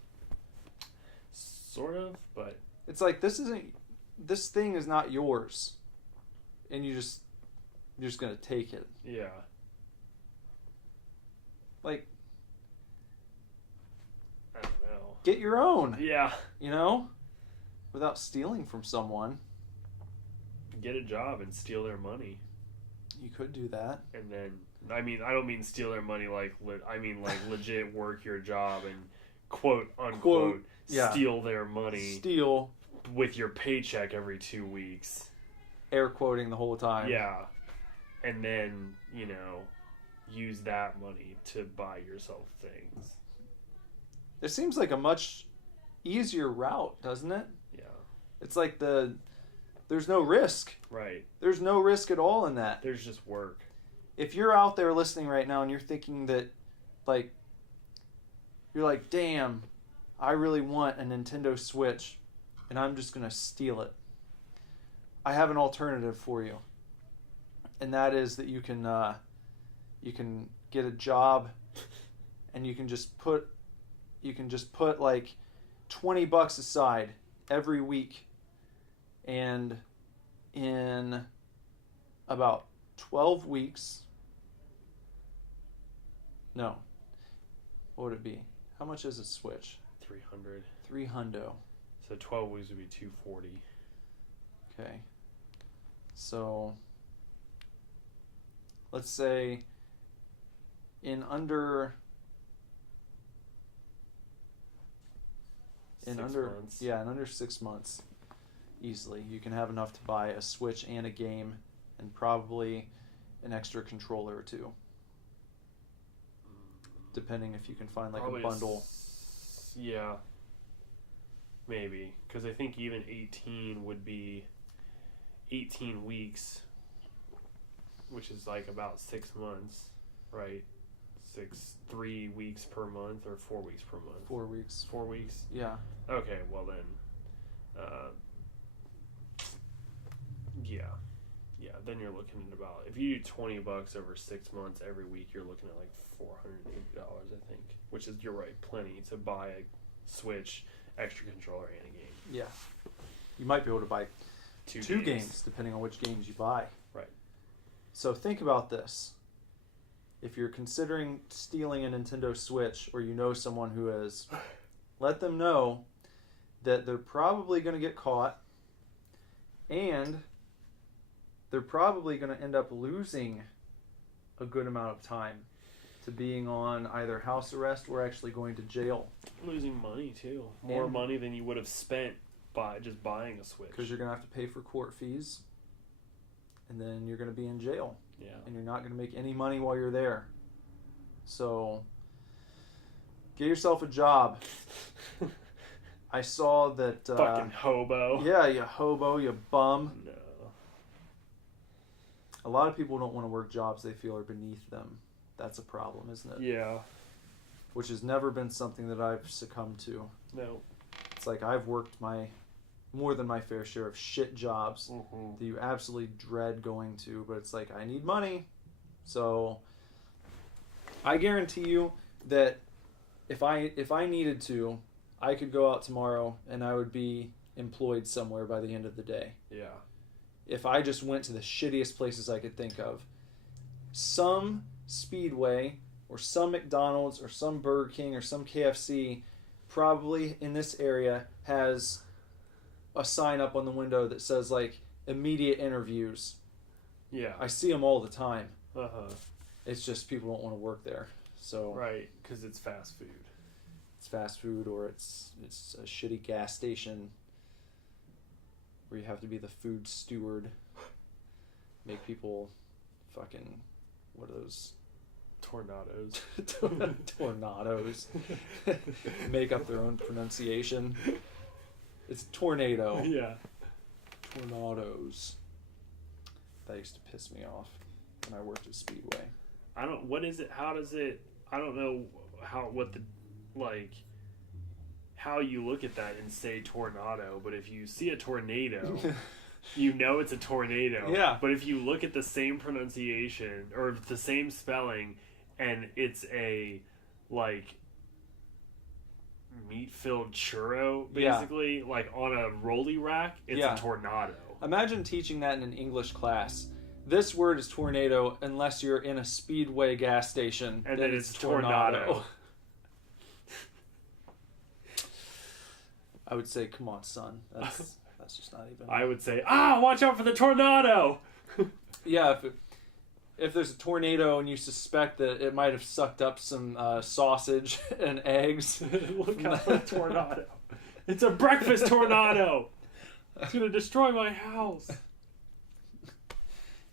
Sort of, but it's like this thing is not yours, and you're just gonna take it. Yeah. Like, I don't know. Get your own. Yeah. Without stealing from someone. Get a job and steal their money. You could do that. And then, I don't mean steal their money like legit work your job and quote unquote steal their money. Steal. With your paycheck every 2 weeks. Air quoting the whole time. Yeah. And then, use that money to buy yourself things. It seems like a much easier route, doesn't it? Yeah. It's like the there's no risk. Right. There's no risk at all in that. There's just work. If you're out there listening right now and you're thinking that, like, you're like, damn, I really want a Nintendo Switch and I'm just going to steal it, I have an alternative for you. And that is that you can get a job and you can just put like $20 aside every week, and in about 12 weeks, no, what would it be? How much is a Switch? 300. 300. So 12 weeks would be 240. Okay. So let's say in under 6 months. Yeah, in under 6 months, easily you can have enough to buy a Switch and a game, and probably an extra controller or two, depending if you can find like Probably a bundle. Yeah. Maybe, because I think even 18 would be 18 weeks, which is like about 6 months, right? 3 weeks per month, or 4 weeks per month? 4 weeks. 4 weeks? Yeah. Okay, well then, yeah, then you're looking at about, if you do $20 over 6 months every week, you're looking at like $480, I think, which is, you're right, plenty to buy a Switch, extra controller, and a game. Yeah. You might be able to buy two games. games, depending on which games you buy. Right. So think about this. If you're considering stealing a Nintendo Switch, or you know someone who is, let them know that they're probably going to get caught, and they're probably going to end up losing a good amount of time to being on either house arrest or actually going to jail. Losing money, too. More And- money than you would have spent by just buying a Switch. Because you're going to have to pay for court fees, and then you're going to be in jail. Yeah. And you're not going to make any money while you're there. So get yourself a job. I saw that... Fucking hobo. Yeah, you hobo, you bum. No. A lot of people don't want to work jobs they feel are beneath them. That's a problem, isn't it? Yeah. Which has never been something that I've succumbed to. No. It's like I've worked more than my fair share of shit jobs Mm-hmm. that you absolutely dread going to, but it's like, I need money. So I guarantee you that if I needed to, I could go out tomorrow and I would be employed somewhere by the end of the day. Yeah. If I just went to the shittiest places I could think of. Some Speedway or some McDonald's or some Burger King or some KFC probably in this area has a sign up on the window that says like immediate interviews. Yeah. I see them all the time. Uh-huh. It's just people don't want to work there. So Right, because it's fast food. it's fast food, or it's a shitty gas station where you have to be the food steward. Make people fucking, what are those? Tornadoes. Tornadoes. Make up their own pronunciation. It's tornado. Yeah. Tornadoes. That used to piss me off when I worked at Speedway. I don't, what is it, how does it, I don't know how you look at that and say tornado, but if you see a tornado, you know it's a tornado. Yeah. But if you look at the same pronunciation, or the same spelling, and it's a, like, meat-filled churro, basically, like on a rolly rack, it's Yeah. a tornado. Imagine teaching that in an English class. This word is tornado unless you're in a Speedway gas station. And then then it's tornado. I would say, come on, son. That's just not even... I would say, watch out for the tornado! Yeah, if there's a tornado and you suspect that it might have sucked up some sausage and eggs... Look out for the tornado. It's a breakfast tornado! It's going to destroy my house.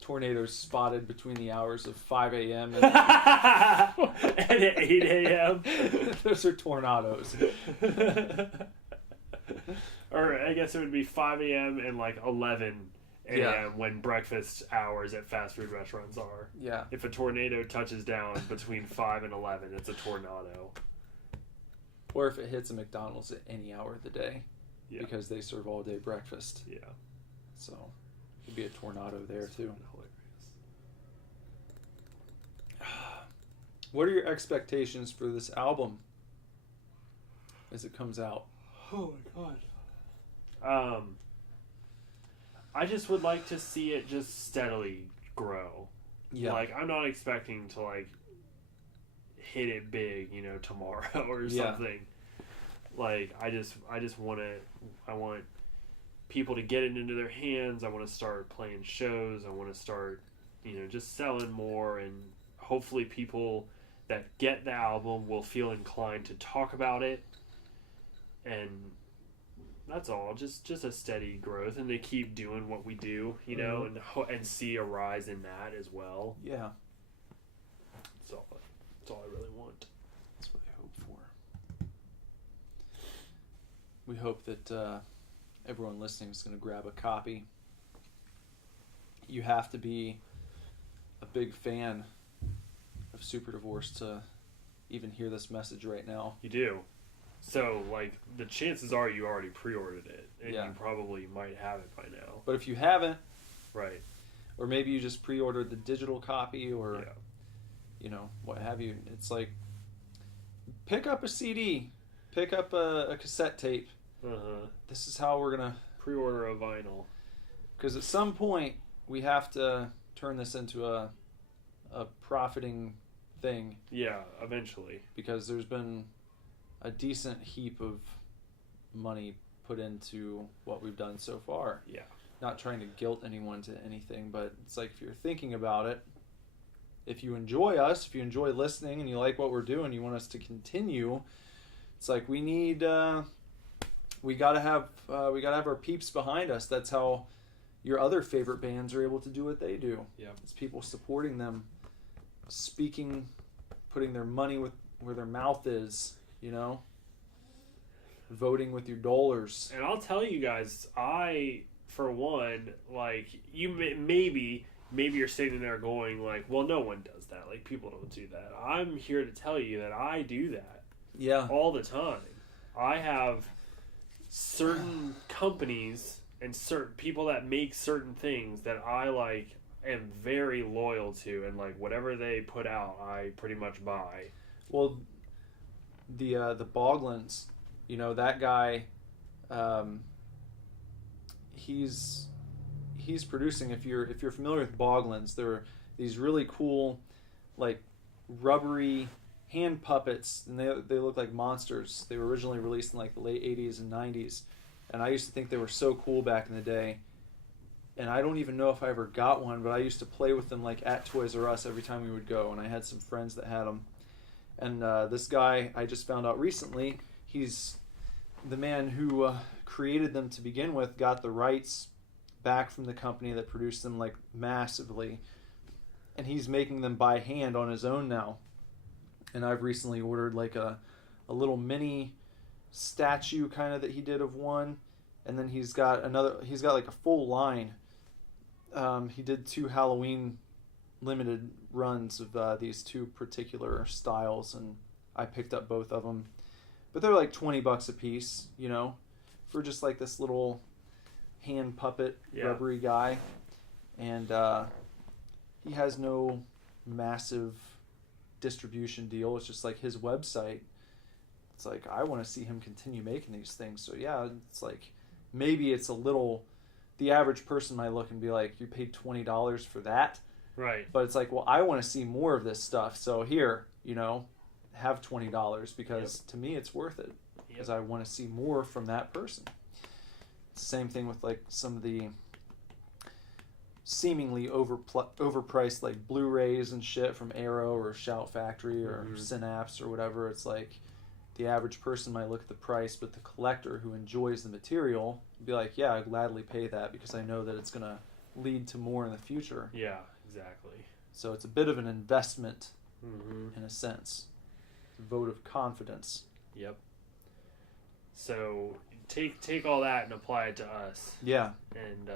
Tornadoes spotted between the hours of 5 a.m. and at 8 a.m. those are tornadoes. Or I guess it would be 5 a.m. and like 11 a.m. Yeah. when breakfast hours at fast food restaurants are. Yeah. If a tornado touches down between 5 and 11, it's a tor-noddo. Or if it hits a McDonald's at any hour of the day, Yeah. because they serve all day breakfast. Yeah. So it could be a tornado there too. What are your expectations for this album as it comes out? Oh my god. I just would like to see it just steadily grow. Yeah. Like, I'm not expecting to like hit it big, tomorrow or Yeah. something. Like, I just want I want people to get it into their hands. I want to start playing shows. I want to start, just selling more, and hopefully people that get the album will feel inclined to talk about it. And that's all. Just a steady growth, and they keep doing what we do, and see a rise in that as well. Yeah. That's all I really want. That's what I hope for. We hope that everyone listening is going to grab a copy. You have to be a big fan of SUPERDIVORCE to even hear this message right now. You do. So, like, the chances are you already pre-ordered it, and Yeah. you probably might have it by now. But if you haven't, Right. or maybe you just pre-ordered the digital copy, or Yeah. what have you, it's like, pick up a CD, pick up a cassette tape. Uh-huh. This is how we're gonna, Pre-order a vinyl. because at some point we have to turn this into a profiting thing, Yeah, eventually. because there's been a decent heap of money put into what we've done so far. Yeah. Not trying to guilt anyone to anything, but it's like, if you're thinking about it, if you enjoy us, if you enjoy listening and you like what we're doing, you want us to continue, it's like we need we gotta have our peeps behind us. That's how your other favorite bands are able to do what they do. Yeah. It's people supporting them, speaking, putting their money where their mouth is, voting with your dollars. And I'll tell you guys, for one, like, you maybe you're sitting there going, like, well, no one does that. Like, people don't do that. I'm here to tell you that I do that Yeah. all the time. I have certain companies and certain people that make certain things that I, like, am very loyal to, and, like, whatever they put out, I pretty much buy. Well, the Boglins, that guy, he's producing. If you're familiar with Boglins, they're these really cool, like, rubbery hand puppets, and they look like monsters. They were originally released in like the late 80s and 90s, and I used to think they were so cool back in the day. And I don't even know if I ever got one, but I used to play with them, like, at Toys R Us every time we would go, and I had some friends that had them. And this guy, I just found out recently, he's the man who created them to begin with, got the rights back from the company that produced them, like, massively, and he's making them by hand on his own now. And I've recently ordered, like, a little mini statue kind of that he did of one, and then he's got like a full line. He did 2 Halloween limited runs of these 2 particular styles, and I picked up both of them. But they're like $20 a piece, for just like this little hand puppet, rubbery guy. And he has no massive distribution deal. It's just like his website. It's like, I want to see him continue making these things. So yeah, it's like, maybe it's a little, the average person might look and be like, you paid $20 for that? Right. But it's like, well, I want to see more of this stuff. So here, have $20, because to me it's worth it, because I want to see more from that person. It's the same thing with like some of the seemingly overpriced like Blu-rays and shit from Arrow or Shout Factory or Synapse or whatever. It's like, the average person might look at the price, but the collector who enjoys the material would be like, yeah, I'd gladly pay that, because I know that it's going to lead to more in the future. Yeah, exactly. So it's a bit of an investment in a sense. It's a vote of confidence. Yep. So take all that and apply it to us. Yeah. And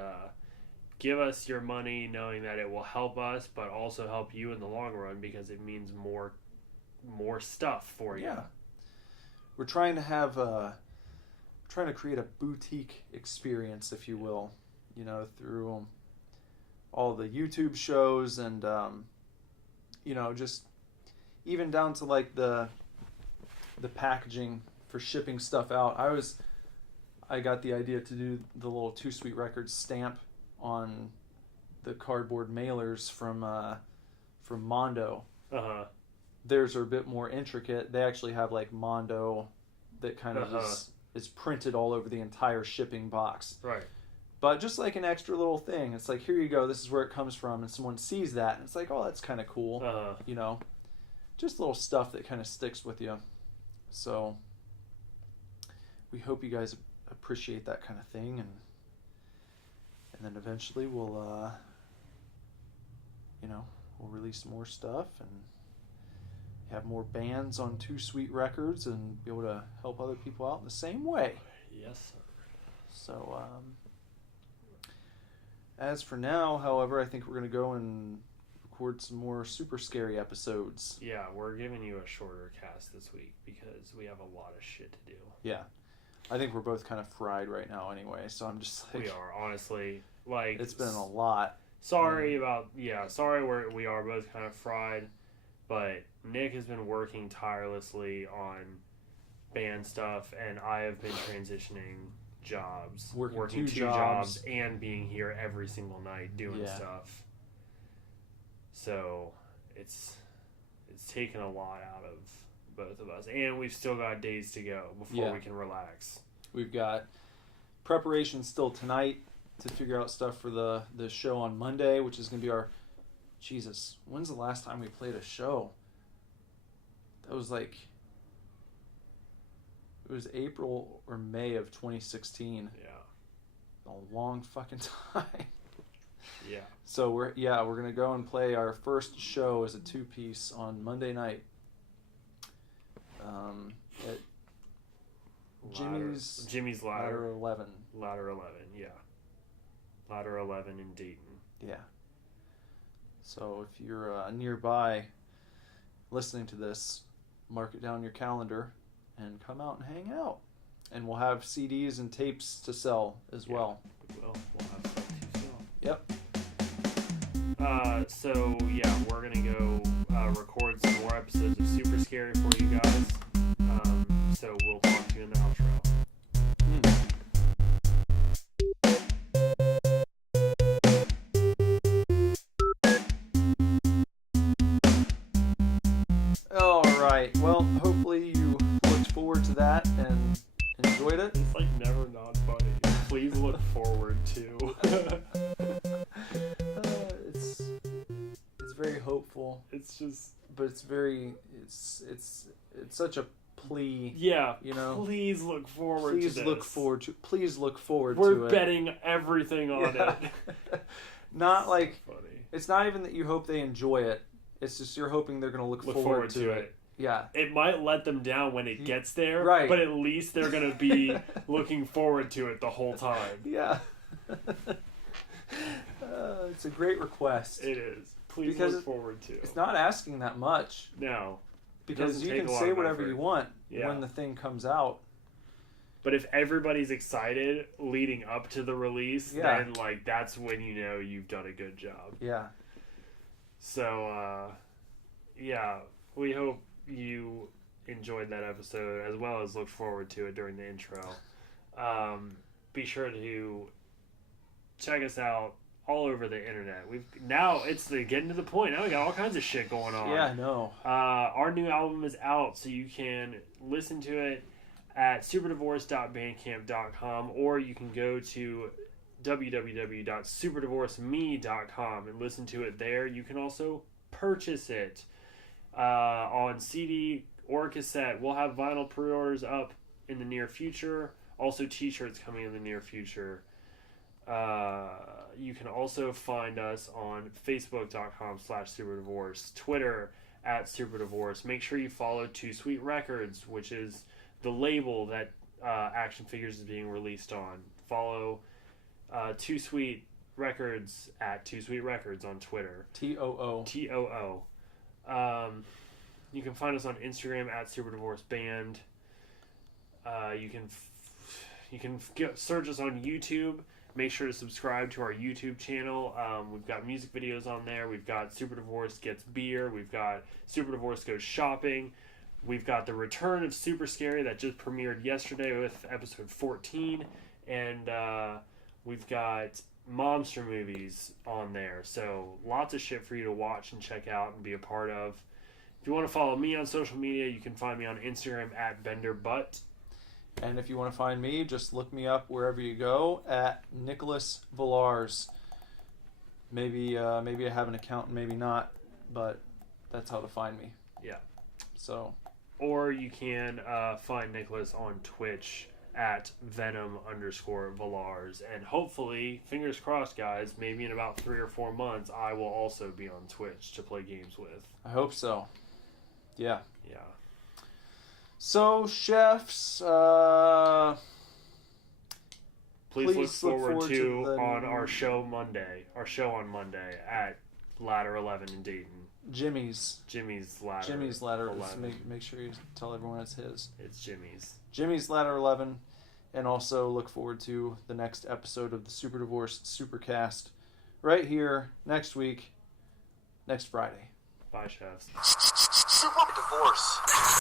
give us your money knowing that it will help us, but also help you in the long run because it means more stuff for you. Yeah. We're trying to have trying to create a boutique experience, if you will, through all the YouTube shows and just even down to like the packaging for shipping stuff out. I got the idea to do the little Too Sweet Records stamp on the cardboard mailers from Mondo. Uh-huh. Theirs are a bit more intricate. They actually have like Mondo that kind of is printed all over the entire shipping box. Right. But just like an extra little thing. It's like, here you go, this is where it comes from, and someone sees that and it's like, oh, that's kind of cool. Just little stuff that kind of sticks with you. So we hope you guys appreciate that kind of thing, and then eventually we'll release more stuff and have more bands on Too Sweet Records and be able to help other people out in the same way. Yes, sir. So as for now, however, I think we're going to go and record some more Super Scary episodes. Yeah, we're giving you a shorter cast this week because we have a lot of shit to do. Yeah. I think we're both kind of fried right now anyway, so I'm just like... We are, honestly. Like, it's been a lot. Sorry we are both kind of fried, but Nick has been working tirelessly on band stuff, and I have been transitioning jobs. Working two jobs and being here every single night doing stuff. So, it's taken a lot out of both of us, and we've still got days to go before we can relax. We've got preparation still tonight to figure out stuff for the show on Monday, which is going to be our... Jesus, when's the last time we played a show? That was like... It was April or May of 2016. Yeah. A long fucking time. Yeah. So we're going to go and play our first show as a two-piece on Monday night. At Jimmy's Ladder 11. Ladder 11, yeah. Ladder 11 in Dayton. Yeah. So if you're nearby listening to this, mark it down your calendar and come out and hang out. And we'll have CDs and tapes to sell as well. We'll have stuff to sell. Yep. We're going to go record some more episodes of Super Scary for you guys. So we'll talk to you in the outro. All right. Well, hopefully you looked forward to that and enjoyed it. It's like never not funny. Please look forward to. It's very hopeful. It's just. But it's very. It's such a plea. Yeah. Please look forward to this. Please look forward to it. We're betting everything on it. Not like. Funny. It's not even that you hope they enjoy it. It's just you're hoping they're going to look forward to it. Yeah. It might let them down when it gets there, right? But at least they're going to be looking forward to it the whole time. Yeah. It's a great request. It is. Please look forward to. It's not asking that much. No. Because you can say whatever you want when the thing comes out. But if everybody's excited leading up to the release, then that's when you know you've done a good job. Yeah. So, we hope you enjoyed that episode as well as looked forward to it during the intro. Be sure to check us out all over the internet. It's getting to the point. Now we got all kinds of shit going on. Yeah, I know. Our new album is out, so you can listen to it at superdivorce.bandcamp.com, or you can go to www.superdivorceme.com and listen to it there. You can also purchase it on CD or cassette. We'll have vinyl pre-orders up in the near future. Also, t-shirts coming in the near future. You can also find us on facebook.com/superdivorce, Twitter @superdivorce. Make sure you follow Too Sweet Records, which is the label that action figures is being released on. Follow Too Sweet Records at Too Sweet Records on Twitter. TOO. TOO. You can find us on Instagram at SuperDivorce Band. You can search us on YouTube. Make sure to subscribe to our YouTube channel. We've got music videos on there. We've got Super Divorce Gets Beer. We've got Super Divorce Goes Shopping. We've got the return of Super Scary that just premiered yesterday with episode 14. And we've got monster movies on there. So lots of shit for you to watch and check out and be a part of. If you want to follow me on social media, you can find me on Instagram at BenderButt. And if you want to find me, just look me up wherever you go at Nicholas Villars. Maybe I have an account, maybe not, but that's how to find me. Yeah. So. Or you can find Nicholas on Twitch at Venom_Villars. And hopefully, fingers crossed, guys, maybe in about 3 or 4 months, I will also be on Twitch to play games with. I hope so. Yeah. Yeah. So, chefs, Please look forward to the on our show on Monday at Ladder 11 in Dayton. Jimmy's Ladder. Jimmy's Ladder. 11. Make sure you tell everyone it's his. It's Jimmy's Ladder 11. And also look forward to the next episode of the Super Divorce Supercast right here next week, next Friday. Bye, chefs. Super Divorce.